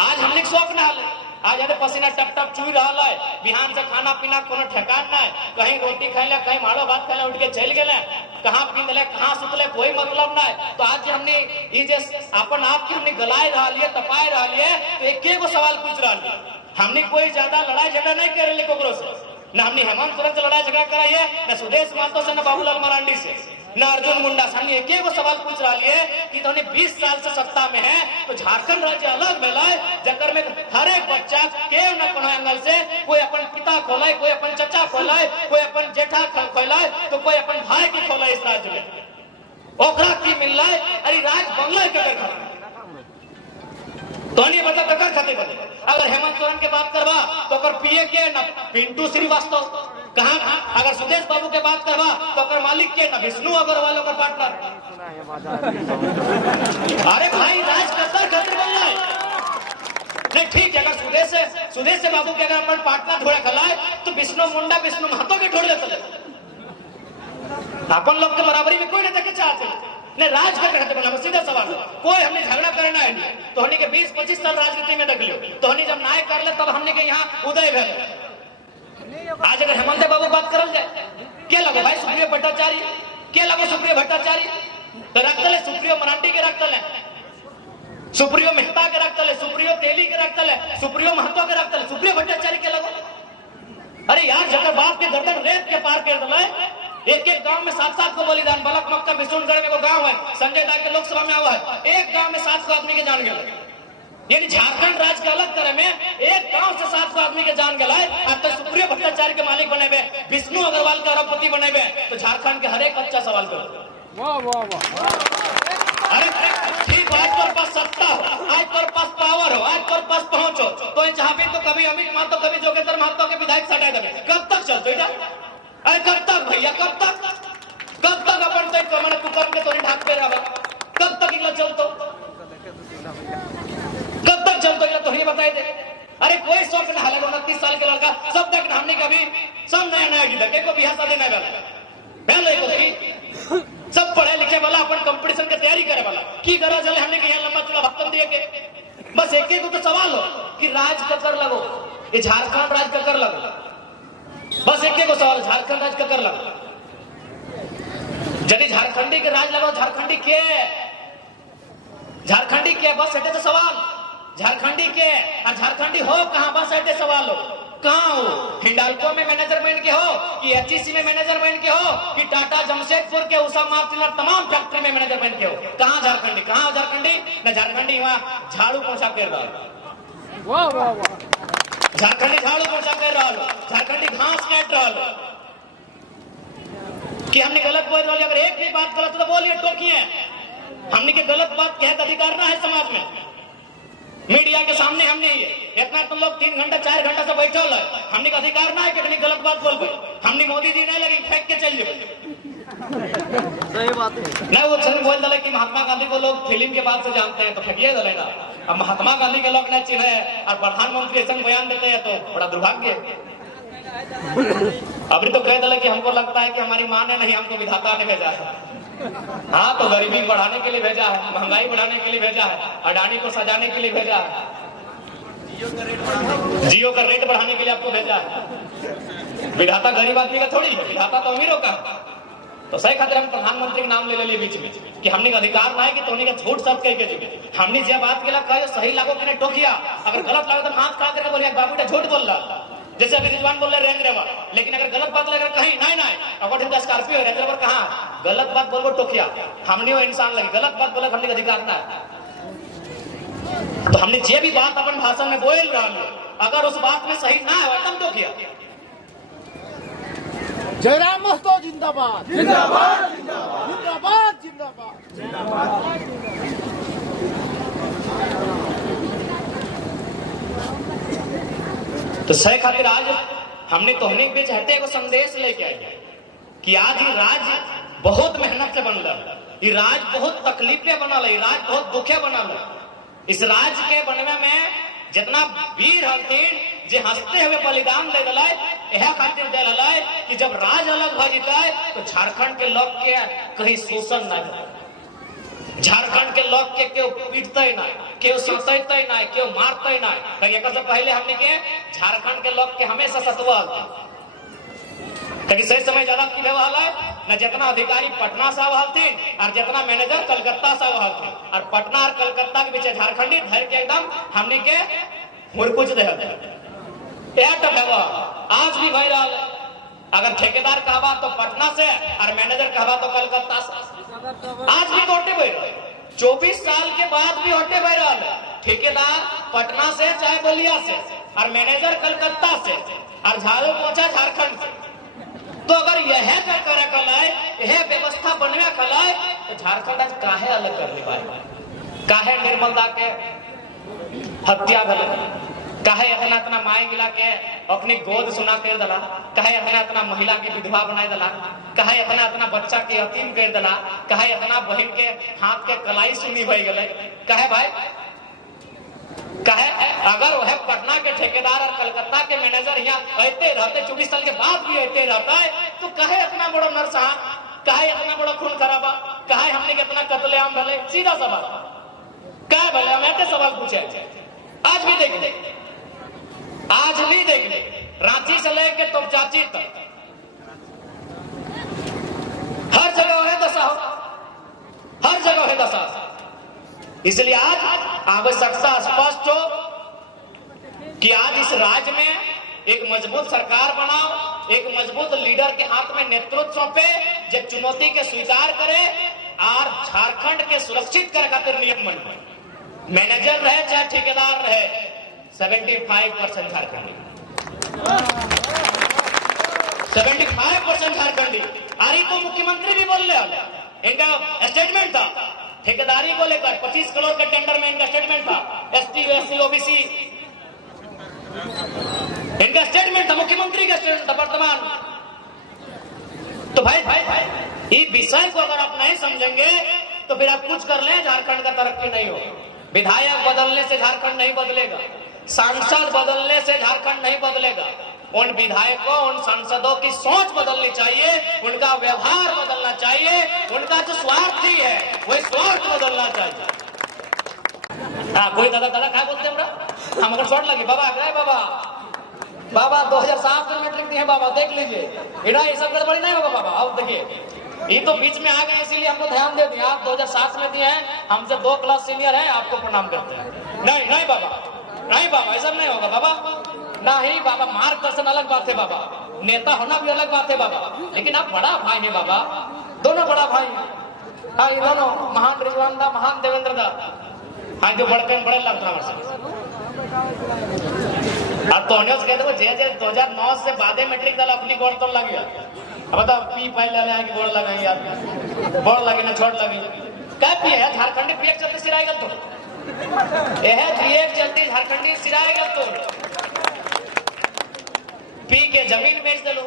आज हमने शौक ना है, आज अरे पसीना टप टप चुई रहा है, बिहान से खाना पीना कोनो ठेकान ना है, कहीं रोटी खाइले कहीं माड़ो भात खाइले उठ के चल गए, कहाँ पीले कहाँ सुतले कोई मतलब ना है। तो आज हमने ये अपन आप के हमने गलाए रहा लिए तपाए रहा लिए, तो एक गो सवाल पूछ रहा लिए, हमने कोई ज्यादा लड़ाई झगड़ा नहीं कर रहे कोकरो से, न हमने हेमंत सोरेन से लड़ाई झगड़ा कराई है, न सुदेश महतो से, न बाबूलाल मरांडी से, न अर्जुन मुंडा से। हमने एक गो सवाल पूछ रहा लिए कि तो 20 साल से सत्ता में है, तो झारखंड राज्य अलग भेला है, जकर में हर एक बच्चा के न कोनो एंगल से कोई अपन पिता खोला, कोई अपन चचा खोला, कोई अपन जेठा खोला, तो कोई अपन भाई की खोला इस राज्य में। ओकरा की मिल रहा है, अरे राज बंगला के तो नहीं बता ककर खाते बने। अगर हेमंत सोरेन के बात करवा तो अगर पीए के न पिंटू श्रीवास्तव, कहाँ अगर सुदेश बाबू के बात करवा तो अगर मालिक के न विष्णु अग्रवाल का पार्टनर। अरे भाई राज कतर खतर बनना है, नहीं ठीक है। अगर सुदेश से बाबू के अगर अपन पार्टनर ढोड़े खलाए तो विष्णु मुंडा विष्णु महतो के ढोड़ लेते, अपन लोग के बराबरी में कोई नहीं देखे चाहते नहीं। राज का कहते बना सीधा सवाल, कोई हमने झगड़ा करना है नहीं, तो हमने के 20-25 साल राजनीति में देख लियो, तो हमने जब न्याय कर ले तब हमने के यहाँ उदय भेल। आज अगर हेमंत बाबू बात करल जाए, क्या लगो भाई सुप्रियो भट्टाचार्य, क्या लगो सुप्रियो भट्टाचार्य तो रखते सुप्रियो मराठी के रखते, सुप्रियो मेहता के रखते, सुप्रियो तेली के रखते, सुप्रियो महतो के रखते, सुप्रियो भट्टाचार्य के लगो। अरे यार जगह बाप के गर्दन रेत के पार कर दिला, एक एक गांव में 7-7 को बलिदान, बलक मक्का विष्णुगढ़ में गांव है, संजय दास के लोकसभा में हुआ है, एक गांव में 700 आदमी के जान गए। यानी झारखंड राज्य के अलग करे में एक गांव से 700 आदमी के जान गए, अब तक सुप्रियो भट्टाचार्य के मालिक बने हुए, विष्णु अग्रवाल के अरबपति बने हुए, तो झारखंड के हर एक बच्चा सवाल करो। वाह वाह वाह। अरे ठीक, आज तोर पास सत्ता हो, आज तोर पास पावर हो, आज तोर पास पहुंच हो, तो जहाँ भी तो कभी अमित महतो, कभी जोगेंद्र महतो के विधायक सटा देवे, कब तक चलते बेटा? अरे कब तक भैया, कब तक अपन तक मैंने कुकर के तोरी ढाक पे रहा, कब तक इला चलतो, कब तक चलतो इला तो ही बताई दे। अरे कोई शौक ना हाले, 29 साल के लड़का सब तक हमने कभी सब नया नया गीत के को बिहार शादी नहीं वाला को सब पढ़े लिखे वाला अपन कंपटीशन की तैयारी करे वाला की करा चले, हमने कहीं लंबा चूड़ा भक्तम दिए के। बस एक तो सवाल हो कि राज ककर लगो, ये झारखंड राज ककर लगो, बस एक को सवाल, झारखंड राज ककर लगो। यदि झारखंडी के राज लगो, झारखंडी के बस हटे तो सवाल, झारखंडी के और झारखंडी हो कहां, बस हटे सवाल हो कहां हो, हिंडाल्को में मैनेजरमेंट के हो कि एचईसी में मैनेजरमेंट के हो कि टाटा जमशेदपुर के उषा मार्टिनर तमाम फैक्ट्री में मैनेजरमेंट के हो, कहां झारखंडी, कहां झारखंडी न झारखंडी वहां झाड़ू पोछा कर रहा है, वाह वाह वाह, झारखंडी झाड़ू पोछा कर रहा है, झारखंडी घास काट रहा है कि हमने गलत बोल रहा है। अगर एक भी बात गलत तो बोलिए, टोकिए, हमने के गलत बात कहते अधिकार ना है समाज में, मीडिया के सामने हमने इतना तो लोग 3 घंटा 4 घंटा से बैठल है, हमने का अधिकार ना है कि गलत बात बोल गए, हमने मोदी जी नहीं लगी फेंक के चल जाए, सही बात है। नहीं वो छन बोल दले कि महात्मा गांधी को लोग फिल्म के बाद से जानते हैं तो ठगिए दले ना। अब महात्मा गांधी के लोग न चिन्हे और प्रधानमंत्री ऐसा बयान देते हैं तो बड़ा दुर्भाग्य। अभी तो कह दले कि हमको लगता है कि हमारी माँ ने नहीं हमको विधाता ने भेजा है। हाँ तो गरीबी बढ़ाने के लिए भेजा है, महंगाई बढ़ाने के लिए भेजा है, अडानी को सजाने के लिए भेजा है, जियो का रेट बढ़ाने के लिए आपको भेजा है। विधाता गरीब आदमी का थोड़ी है, विधाता तो अमीरों का। तो सही खातिर हम प्रधानमंत्री के नाम ले लिए बीच में कि हमने का अधिकार ना है कि तोने का झूठ सब कह के जुगे हमने जब बात के कहा सही लागो कि नहीं टोकिया, अगर गलत लागो तो हाथ खा करके बोलिए बाबू झूठ बोल रहा, जैसे अभी रिजवान बोल रहे रेंज रेवर। लेकिन अगर गलत बात लगे कहीं नहीं नहीं अकॉर्डिंग टू स्कॉर्पियो रेंज रेवर कहा गलत बात बोलो टोकिया, हमने वो इंसान लगे गलत बात बोले हमने का अधिकार ना है। तो हमने जे भी बात अपन भाषण में बोल रहा अगर उस बात में सही ना है एकदम टोकिया। जयराम मस्तो जिंदाबाद जिंदाबाद जिंदाबाद जिंदाबाद जिंदाबाद। तो सही खातिर आज हमने तोहने के बीच हटे को संदेश लेके आए कि आज ये राज बहुत मेहनत से बनल, ये राज बहुत तकलीफे बनल, ये राज बहुत दुखे बनल। इस राज के बनने में जितना वीर हथिन जे हंसते हुए बलिदान दे दिला यह खातिर दे दिला कि जब राज अलग हो जीता तो झारखंड के लोग के कहीं शोषण न हो, झारखंड के लोग के क्यों पीटते ना, क्यों सतते ना, क्यों मारते ना। एक से पहले हमने के झारखंड के लोग के हमेशा सतवा सही समय ज्यादा की व्यवहार है न, जितना अधिकारी पटना से हथिन और जितना मैनेजर कलकत्ता से हथिन और पटना और कलकत्ता के बीच झारखंडी धर के एकदम हमने के मुरकुच दे आज भी भाई रहा। अगर ठेकेदार कहवा तो पटना से और मैनेजर कहवा तो कलकत्ता से। आज भी तो हटे बह रहा 24 साल के बाद भी हटे बह रहा ठेकेदार पटना से चाहे बलिया से और मैनेजर कलकत्ता से और झाड़ू पहुंचा झारखंड से। तो अगर यह करे कलाए यह व्यवस्था बनवे कलाए तो झारखंड आज काहे अलग करने पाए, काहे निर्मलता के हत्या भले, काहे इतना इतना माए मिला के अपनी गोद सुना कर दला, काहे इतना इतना महिला की विधवा बनाए दला, काहे इतना इतना बच्चा के यतीम कर दला, काहे इतना बहन के हाथ के कलाई सुनी हो गए, काहे भाई कहे अगर वह पटना के ठेकेदार और कलकत्ता के मैनेजर यहाँ रहते रहते 24 साल के बाद भी रहते रहता है तो कहे इतना बड़ा नरसहा, कहे इतना बड़ा खून खराबा, कहे हमने कितना कत्लेआम भले। सीधा सवाल कहे भले हम ऐसे सवाल पूछे। आज भी देख ले, आज भी देख ले रांची से लेके तो चाची तक हर जगह है दशा, हर जगह है दशा। इसलिए आज आवश्यकता स्पष्ट हो कि आज इस राज्य में एक मजबूत सरकार बनाओ, एक मजबूत लीडर के हाथ में नेतृत्व सौंपे जो चुनौती के स्वीकार करे और झारखंड के सुरक्षित करे खातिर नियम बने। मैनेजर रहे चाहे ठेकेदार रहे 75% झारखंडी, 75% झारखंडी। अरे तो मुख्यमंत्री भी बोल रहे इनका स्टेटमेंट था ठेकेदारी को लेकर 25 करोड़ के टेंडर में इनका स्टेटमेंट था, एसटी एससी ओबीसी इनका स्टेटमेंट था, मुख्यमंत्री का स्टेटमेंट था वर्तमान। तो भाई ये विषय को अगर आप नहीं समझेंगे तो फिर आप कुछ कर ले झारखंड का तरक्की नहीं होगा। विधायक बदलने से झारखंड नहीं बदलेगा, सांसद बदलने से झारखंड नहीं बदलेगा। उन विधायकों उन सांसदों की सोच बदलनी चाहिए, उनका व्यवहार बदलना चाहिए, उनका जो स्वार्थी है वही स्वार्थ बदलना चाहिए। हाँ कोई दादा दादा क्या बोलते हैं हम अगर शॉर्ट लगी बाबा गए बाबा 2007 में मैट्रिक दिए बाबा देख लीजिए इधर ये सब गड़बड़ी नहीं होगा बाबा। अब देखिए ये तो बीच में आ गए इसीलिए हमको ध्यान दे दिया। आप 2007 में दिए हैं, हमसे 2 क्लास सीनियर हैं, आपको प्रणाम करते हैं। नहीं बाबा, नहीं बाबा ऐसा नहीं होगा बाबा, नहीं बाबा। मार्गदर्शन अलग बात है बाबा, नेता होना भी अलग बात है बाबा, लेकिन आप बड़ा भाई है बाबा, दोनों बड़ा भाई हैं। हाँ ये दोनों महान रिजवान दा, महान देवेंद्र दा, हाँ जो बड़े लगता है। अब तो कहते हो जे 2009 से बाद मैट्रिक दल अपनी गोड़ तो लग गया। अब बताओ पी पाई ले कि गोड़ लगाई यार, गोड़ लगे ना छोड़ लगी क्या पी है झारखंडी पी चलते सिराए गल तो यह पीएफ चलती झारखंडी सिराए गल तो पी के जमीन बेच दलो,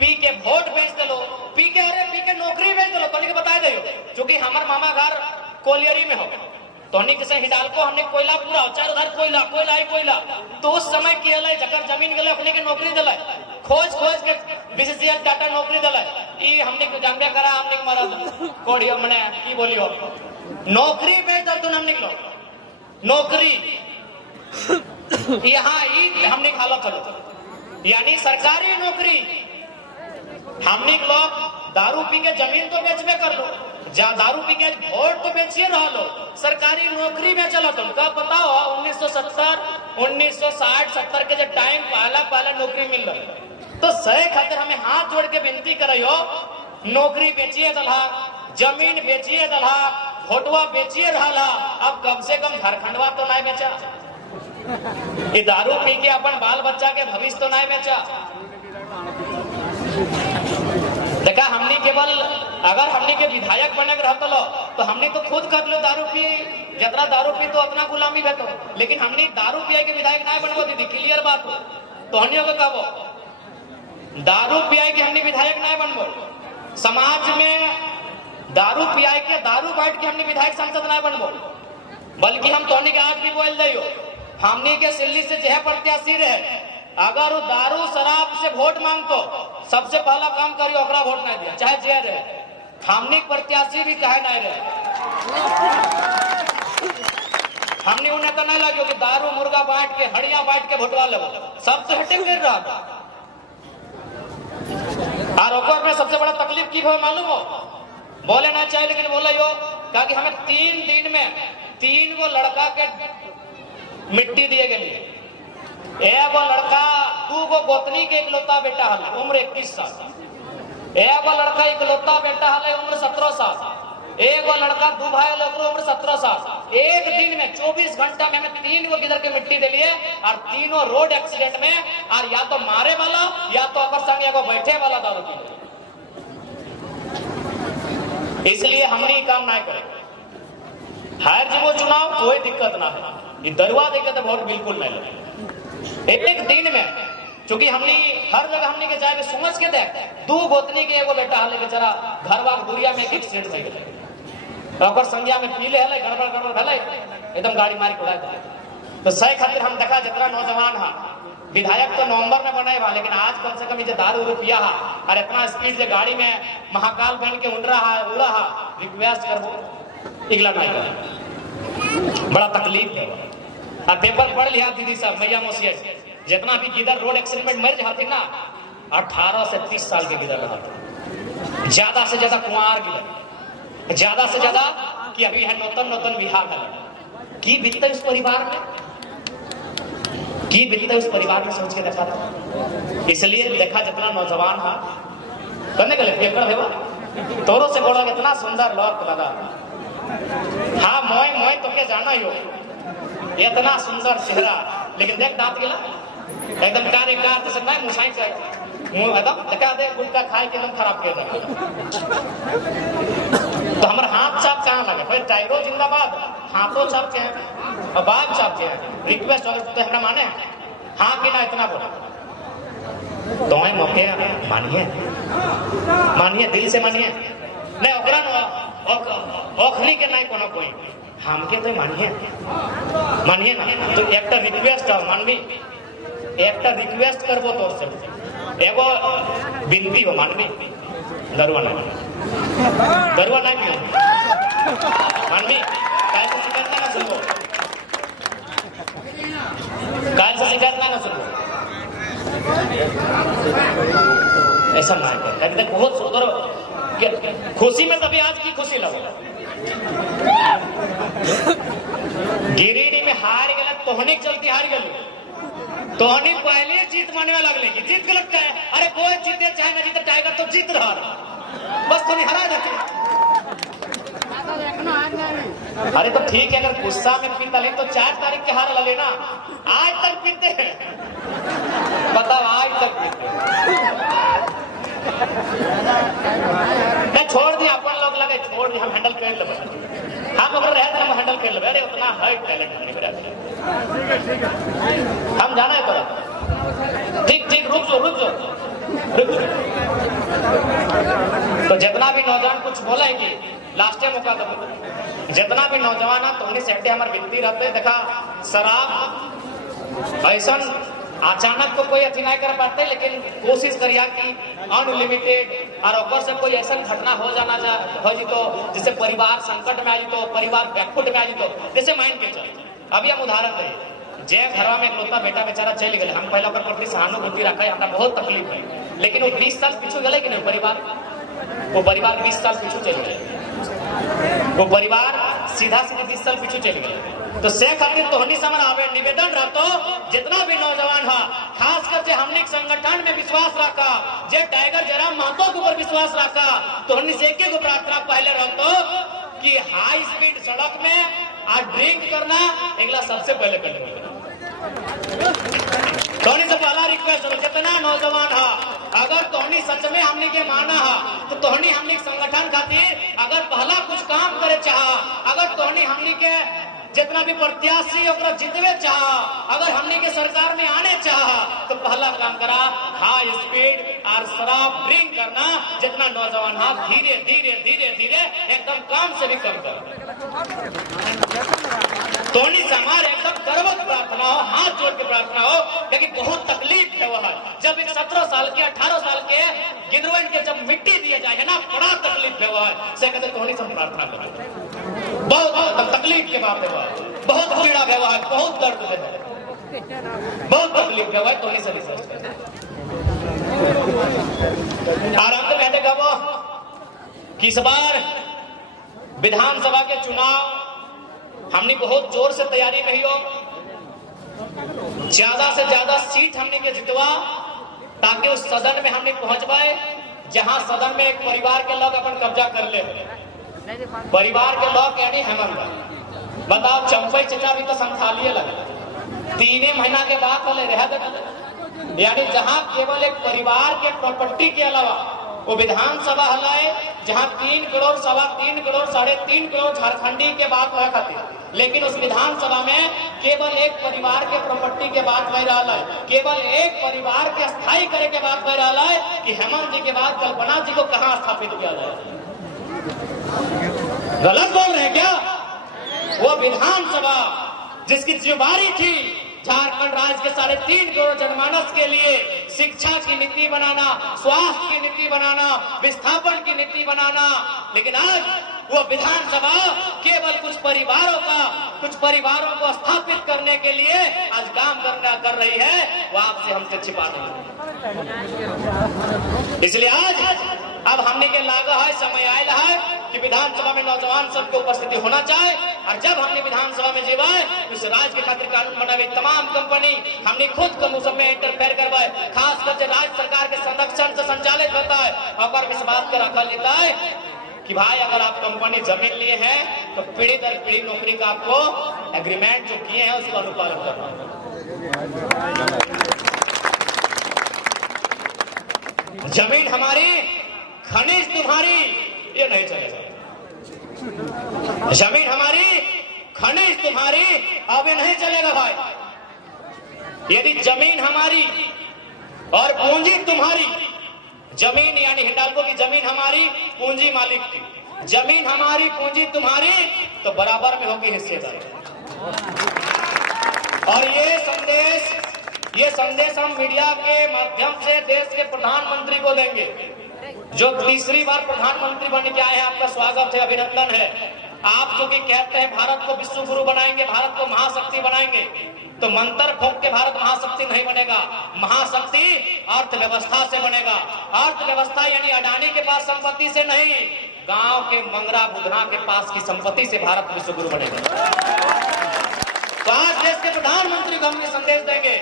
पी के वोट बेच दलो, पी के नौकरी बेच दलो, तो बता दे चूंकि हमार मामा घर कोलियरी में हो, तो किसे हिडालको हमने कोयला पूरा चार उधर कोयला कोयला ही कोयला, तो उस समय की हल जकर जमीन गले अपने के नौकरी दिला, खोज खोज के बीसीसीएल टाटा नौकरी दिला, ई हमने के जानबे करा, हमने के मारा कोड़ियो मने की बोलियो नौकरी बेच दल, तुम हमने लो नौकरी यहाँ ई हमने खाला करो, यानी सरकारी नौकरी। हमने लोग दारू पी के जमीन तो बेचबे कर लो, जहाँ दारू पी के वोट तो बेचिए रहा लो, सरकारी नौकरी में चला तुम कब बताओ 1970 1960 70 के जब टाइम पहला नौकरी मिल रहा, तो सही खातिर हमें हाथ जोड़ के विनती करो, नौकरी बेचिए दल्हा, जमीन बेचिए दल्हा, वोटवा बेचिए रहा, अब कम से कम झारखंडवा तो नहीं बेचा, ये दारू पी के अपन बाल बच्चा के भविष्य तो नहीं बेचा। देखा हमने केवल अगर हमने के विधायक बने रहता लो तो हमने तो खुद कर लो दारू पी, जितना दारू पी तो अपना गुलामी भेटो, लेकिन हमने दारू पिया के विधायक नहीं बनबो दीदी, क्लियर बात हो, तो हमने को कहबो दारू पिया के हमने विधायक नहीं बनबो, समाज में दारू पिया के दारू बांट के हमने विधायक सांसद नहीं बनबो, बल्कि हम तो आज भी बोल दियो हमने के सिल्ली से जह प्रत्याशी रहे, अगर वो दारू शराब से वोट मांगतो सबसे पहला काम करियो ओकरा वोट नहीं दिया, चाहे जे रहे, हमने प्रत्याशी भी चाहे नहीं रहे, हमने उन्हें तो नहीं लगे कि दारू मुर्गा बांट के हड़िया बांट के वोटवा ले, सबसे हटे कर रहा था। और ओकर में सबसे बड़ा तकलीफ की हो मालूम हो, बोले ना चाहिए लेकिन बोले यो कहा कि हमें 3 दिन में 3 गो लड़का के मिट्टी दिए गए, एगो लड़का 2 गो गोतनी के इकलौता बेटा हल उम्र 21 साल, एगो लड़का इकलौता बेटा हल उम्र 17 साल, एगो लड़का 2 भाई हल उम्र 17 साल। एक दिन में 24 घंटा में हमें 3 गो गिदर के मिट्टी दे लिए, और तीनों रोड एक्सीडेंट में, और या तो मारे वाला या तो अगर संग एगो बैठे वाला दारू पी, इसलिए हमने काम नहीं करे। हायर जीवो चुनाव कोई दिक्कत ना है, ये दरुआ दिक्कत है वोट बिल्कुल नहीं लगे। एक दिन में चूंकि हमने हर जगह हमने के जाए समझ के देख 2 गोतनी के एगो बेटा हले बेचारा घरवा दुरिया में एक एक्सीडेंट से गए, ओकर संज्ञा में पीले हले गड़बड़ भले एकदम गाड़ी मार के उड़ा दे, तो सही खातिर हम देखा जितना नौजवान है विधायक तो नवंबर में बनाए बा, लेकिन आज कम से कम ये दारू रुपया है और इतना स्पीड से गाड़ी में महाकाल बन के उड़ रहा है रिक्वेस्ट करबो इगला नहीं कर, बड़ा तकलीफ है। और पेपर पढ़ लिया दीदी साहब मैया मोसिया जितना भी गिदर रोड एक्सीडेंट मर जाती ना 18 से 30 साल के गिदर रहा, ज्यादा से ज्यादा कुंवार गिदर, ज्यादा से ज्यादा कि अभी है नौतन बिहार है की बीतता उस परिवार में, की बीतता उस परिवार में सोच के देखा था। इसलिए देखा जितना नौजवान है करने के लिए पेपर है तोरो से गोड़ा इतना सुंदर लौक लगा, हाँ मोय तो के जाना ही हो, इतना सुंदर चेहरा, लेकिन देख दांत गिला एकदम कार जैसे नहीं मुसाई से मुंह एकदम देखा दे गुटका खाए के एकदम खराब कर रहा, तो हमारे हाथ चाप कहाँ लगे भाई, टाइरो जिंदाबाद, हाथों चाप के और बात चाप के रिक्वेस्ट तो हमारा माने हाँ कि ना इतना बोला तो मौके मानिए दिल से मानिए नहीं ओखरी के नहीं कोनो कोई हमके तो मानिए ना, तो एक रिक्वेस्ट हो मानवी, एक रिक्वेस्ट करबो तोर से एगो विनती हो मानवी, दरुआ नहीं पियो मानवी, काय से शिकायत ना सुनो, काय से शिकायत ना सुनो, ऐसा ना कर, बहुत सुंदर खुशी में तभी आज की खुशी लगे, गिरिडीह में हार गए तोहनी चलती हार गए, तोहनी पहले जीत माने में लगले कि जीत के लगता है, अरे कोई जीते चाहे ना जीते टाइगर तो जीत रहा बस थोड़ी हरा जाती, अरे तो ठीक है अगर गुस्सा में पीता ले तो 4 तारीख के हार लगे ना, आज तक पीते हैं, बताओ आज तक पीते नहीं, छोड़ दिया अपन लोग लगे छोड़ दिया, हम हैंडल कर ले, हम लोग रहे हम हैंडल कर ले, अरे उतना है टैलेंट नहीं मेरा, हम जाना है तो ठीक रुक जाओ जितना भी नौजवान कुछ बोलेंगे लास्ट मौका दो, जितना भी नौजवान है तो उन्हीं से हमारे विनती रहते देखा शराब ऐसा अचानक तो कोई अथी नहीं कर पाते, लेकिन कोशिश करिए कि अनलिमिटेड और ऊपर से कोई ऐसा घटना हो जाना हो जी तो जिससे परिवार संकट में आ जी तो परिवार बैकफुट में आ जी तो जैसे माइंड के चल अभी हम उदाहरण दे जे घरवा में इकलौता बेटा बेचारा चल गए, हम पहले ओकर प्रति सहानुभूति रखे, हमरा बहुत तकलीफ है, लेकिन वो 20 साल पीछू गए कि नहीं वो परिवार 20 साल पीछू चल गए, वो परिवार सीधा सीधे 20 साल पीछू चल गए। तो से खातिर तोहनी से हमारा निवेदन रहतो जितना भी नौजवान है खासकर जे हमने संगठन में विश्वास रखा, जे टाइगर जयराम महतो के ऊपर विश्वास रखा, तोहनी से एक प्रार्थना पहले रहतो कि हाई स्पीड सड़क में आज ड्रिंक करना अगला सबसे पहले करना। तोहनी से पहला रिक्वेस्ट है जितना नौजवान है अगर तोहनी सच में हमने के माना है तो तोहनी हमने संगठन खातिर अगर पहला कुछ काम करे चाह, अगर तोहनी हमने के जितना भी प्रत्याशी ओकरा जितवे चाह, अगर हमने के सरकार में आने चाह तो पहला काम करा हाई स्पीड और शराब ड्रिंक करना। जितना नौजवान है धीरे धीरे धीरे धीरे एकदम काम से भी कम कर। तोनी से हमारे एकदम गर्वक प्रार्थना हो, हाथ जोड़ के प्रार्थना हो, क्योंकि बहुत तकलीफ है वह जब एक 17 साल के 18 साल के गिदवन के जब मिट्टी दिए जाए ना बड़ा तकलीफ है वह से कहते तोनी से प्रार्थना करो। बहुत तकलीफ के बात है, बहुत पीड़ा है, बहुत दर्द है, बहुत तकलीफ है, तो नहीं सभी सोचते आराम से कहते गो कि इस बार विधानसभा के चुनाव हमने बहुत जोर से तैयारी में ही हो, ज्यादा से ज्यादा सीट हमने के जितवा ताकि उस सदन में हमने पहुंच पाए जहां सदन में एक परिवार के लोग अपन कब्जा कर ले। परिवार के लोग यानी हेमंत बताओ चंपई चचा भी तो संथालिए लगे 3 महीना के बाद वाले रह, यानी जहां केवल एक परिवार के प्रॉपर्टी के अलावा वो विधानसभा हलाए जहां 3 करोड़, 3.25 करोड़, 3.5 करोड़ झारखंडी के बात हुआ खातिर, लेकिन उस विधानसभा में केवल एक परिवार के प्रॉपर्टी के बात वह रहा है, केवल एक परिवार के स्थायी करे के बात वह रहा है कि हेमंत जी के बाद कल्पना जी को कहां स्थापित किया जाए। गलत बोल रहे हैं क्या? वो विधानसभा जिसकी जिम्मेदारी थी झारखंड राज्य के 3.5 करोड़ जनमानस के लिए शिक्षा की नीति बनाना, स्वास्थ्य की नीति बनाना, विस्थापन की नीति बनाना, लेकिन आज वो विधानसभा केवल कुछ परिवारों को स्थापित करने के लिए आज काम कर रही है, वो आपसे हमसे छिपा नहीं। इसलिए आज अब हमने के लागा है, समय आया है कि विधानसभा में नौजवान सबके उपस्थिति होना चाहिए, और जब हमने विधानसभा में जीवाए उस राज्य के खातिर कानून बनावे, तमाम कंपनी हमने खुद को सब में इंटरफेयर करवाए, खास करके राज्य सरकार के संरक्षण से संचालित होता है, और इस बात का रखा लेता है कि भाई अगर आप कंपनी जमीन लिए हैं तो पीढ़ी दर पीढ़ी नौकरी का आपको एग्रीमेंट जो किए हैं उसका अनुपालन करना। जमीन हमारी, खनिज तुम्हारी, ये नहीं चलेगा। जमीन हमारी, खनिज तुम्हारी, अब ये नहीं चलेगा भाई। यदि जमीन हमारी और पूंजी तुम्हारी, जमीन यानी हिंडाल्को की जमीन हमारी, पूंजी मालिक की, जमीन हमारी पूंजी तुम्हारी, तो बराबर में होगी हिस्सेदारी। और ये संदेश हम मीडिया के माध्यम से देश के प्रधानमंत्री को देंगे, जो तीसरी बार प्रधानमंत्री बन के आए हैं। आपका स्वागत है, अभिनंदन है। आप जो कि कहते हैं भारत को विश्व गुरु बनाएंगे, भारत को महाशक्ति बनाएंगे, तो मंत्र फूंक के भारत महाशक्ति नहीं बनेगा। महाशक्ति अर्थव्यवस्था से बनेगा। अर्थव्यवस्था यानी अडानी के पास संपत्ति से नहीं, गांव के मंगरा बुधना के पास की संपत्ति से भारत विश्व गुरु बनेगा। तो आज देश के प्रधानमंत्री को हम ये संदेश देंगे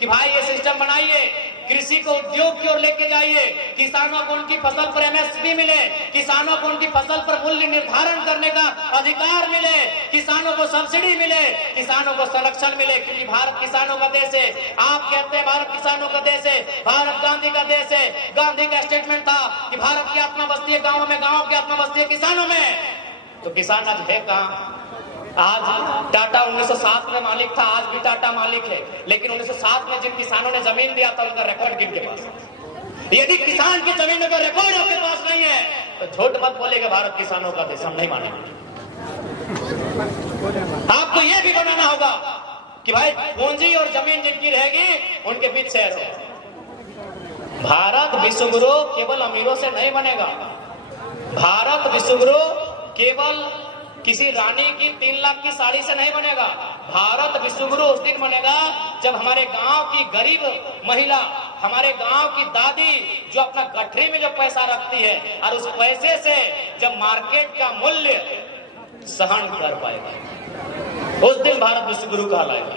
कि भाई ये सिस्टम बनाइए, कृषि को उद्योग की ओर लेके जाइए, किसानों को उनकी फसल पर एमएसपी मिले, किसानों को उनकी फसल पर मूल्य निर्धारण करने का अधिकार मिले, किसानों को सब्सिडी मिले, किसानों को संरक्षण मिले, क्योंकि भारत किसानों का देश है। आप कहते हैं भारत किसानों का देश है, भारत गांधी का देश है। गांधी का स्टेटमेंट था कि भारत की आत्मा बसती है गाँव में, गाँव की आत्मा बसती है किसानों में। तो किसान आज है कहाँ? आज टाटा 1907 में मालिक था, आज भी टाटा मालिक है, लेकिन 1907 में जिन किसानों ने जमीन दिया था उनका रिकॉर्ड किनके पास? यदि किसान की जमीन का रिकॉर्ड आपके पास नहीं है तो झूठ मत बोलेगा भारत किसानों का देश, हम नहीं मानेंगे। आपको यह भी बनाना होगा कि भाई पूंजी और जमीन जिनकी रहेगी उनके बीच शेयर हो। भारत विश्वगुरु केवल अमीरों से नहीं बनेगा। भारत विश्वगुरु केवल किसी रानी की 3 लाख की साड़ी से नहीं बनेगा। भारत विश्वगुरु उस दिन बनेगा जब हमारे गांव की गरीब महिला, हमारे गांव की दादी जो अपना गठरी में जो पैसा रखती है और उस पैसे से जब मार्केट का मूल्य सहन कर पाएगा, उस दिन भारत विश्वगुरु कहलाएगा।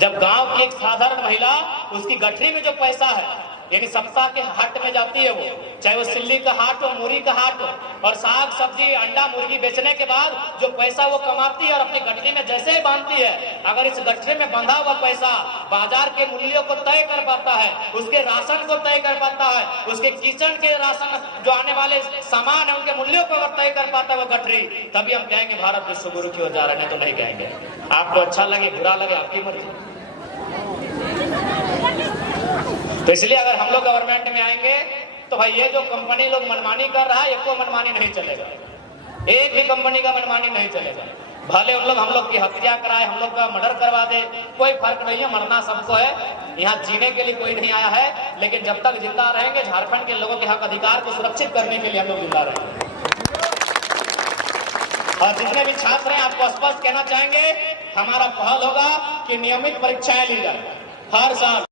जब गांव की एक साधारण महिला उसकी गठरी में जो पैसा है, यानी सप्ताह के हाट में जाती है, वो चाहे वो सिल्ली का हाट हो, मूरी का हाट हो, और साग सब्जी अंडा मुर्गी बेचने के बाद जो पैसा वो कमाती है और अपनी गठरी में जैसे ही बांधती है, अगर इस गठरी में बंधा हुआ पैसा बाजार के मूल्यों को तय कर पाता है, उसके राशन को तय कर पाता है, उसके किचन के राशन जो आने वाले सामान है उनके मूल्यों को अगर तय कर पाता है वो गठरी, तभी हम कहेंगे भारत विश्वगुरु की ओर जा रहे हैं, तो नहीं कहेंगे। आपको अच्छा लगे बुरा लगे आपकी मर्जी। तो इसलिए अगर हम लोग गवर्नमेंट में आएंगे तो भाई ये जो कंपनी लोग मनमानी कर रहा है, एक को मनमानी नहीं चलेगा, एक भी कंपनी का मनमानी नहीं चलेगा। भले उन लोग हम लोग की हत्या कराए, हम लोग का मर्डर करवा दे, कोई फर्क नहीं है, मरना सबको है। यहाँ जीने के लिए कोई नहीं आया है, लेकिन जब तक जिंदा रहेंगे झारखंड के लोगों के हक अधिकार को सुरक्षित करने के लिए हम लोग जिंदा रहेंगे। और जितने भी छात्र हैं आपको स्पष्ट कहना चाहेंगे, हमारा पहल होगा कि नियमित परीक्षाएं ली जाए हर साल।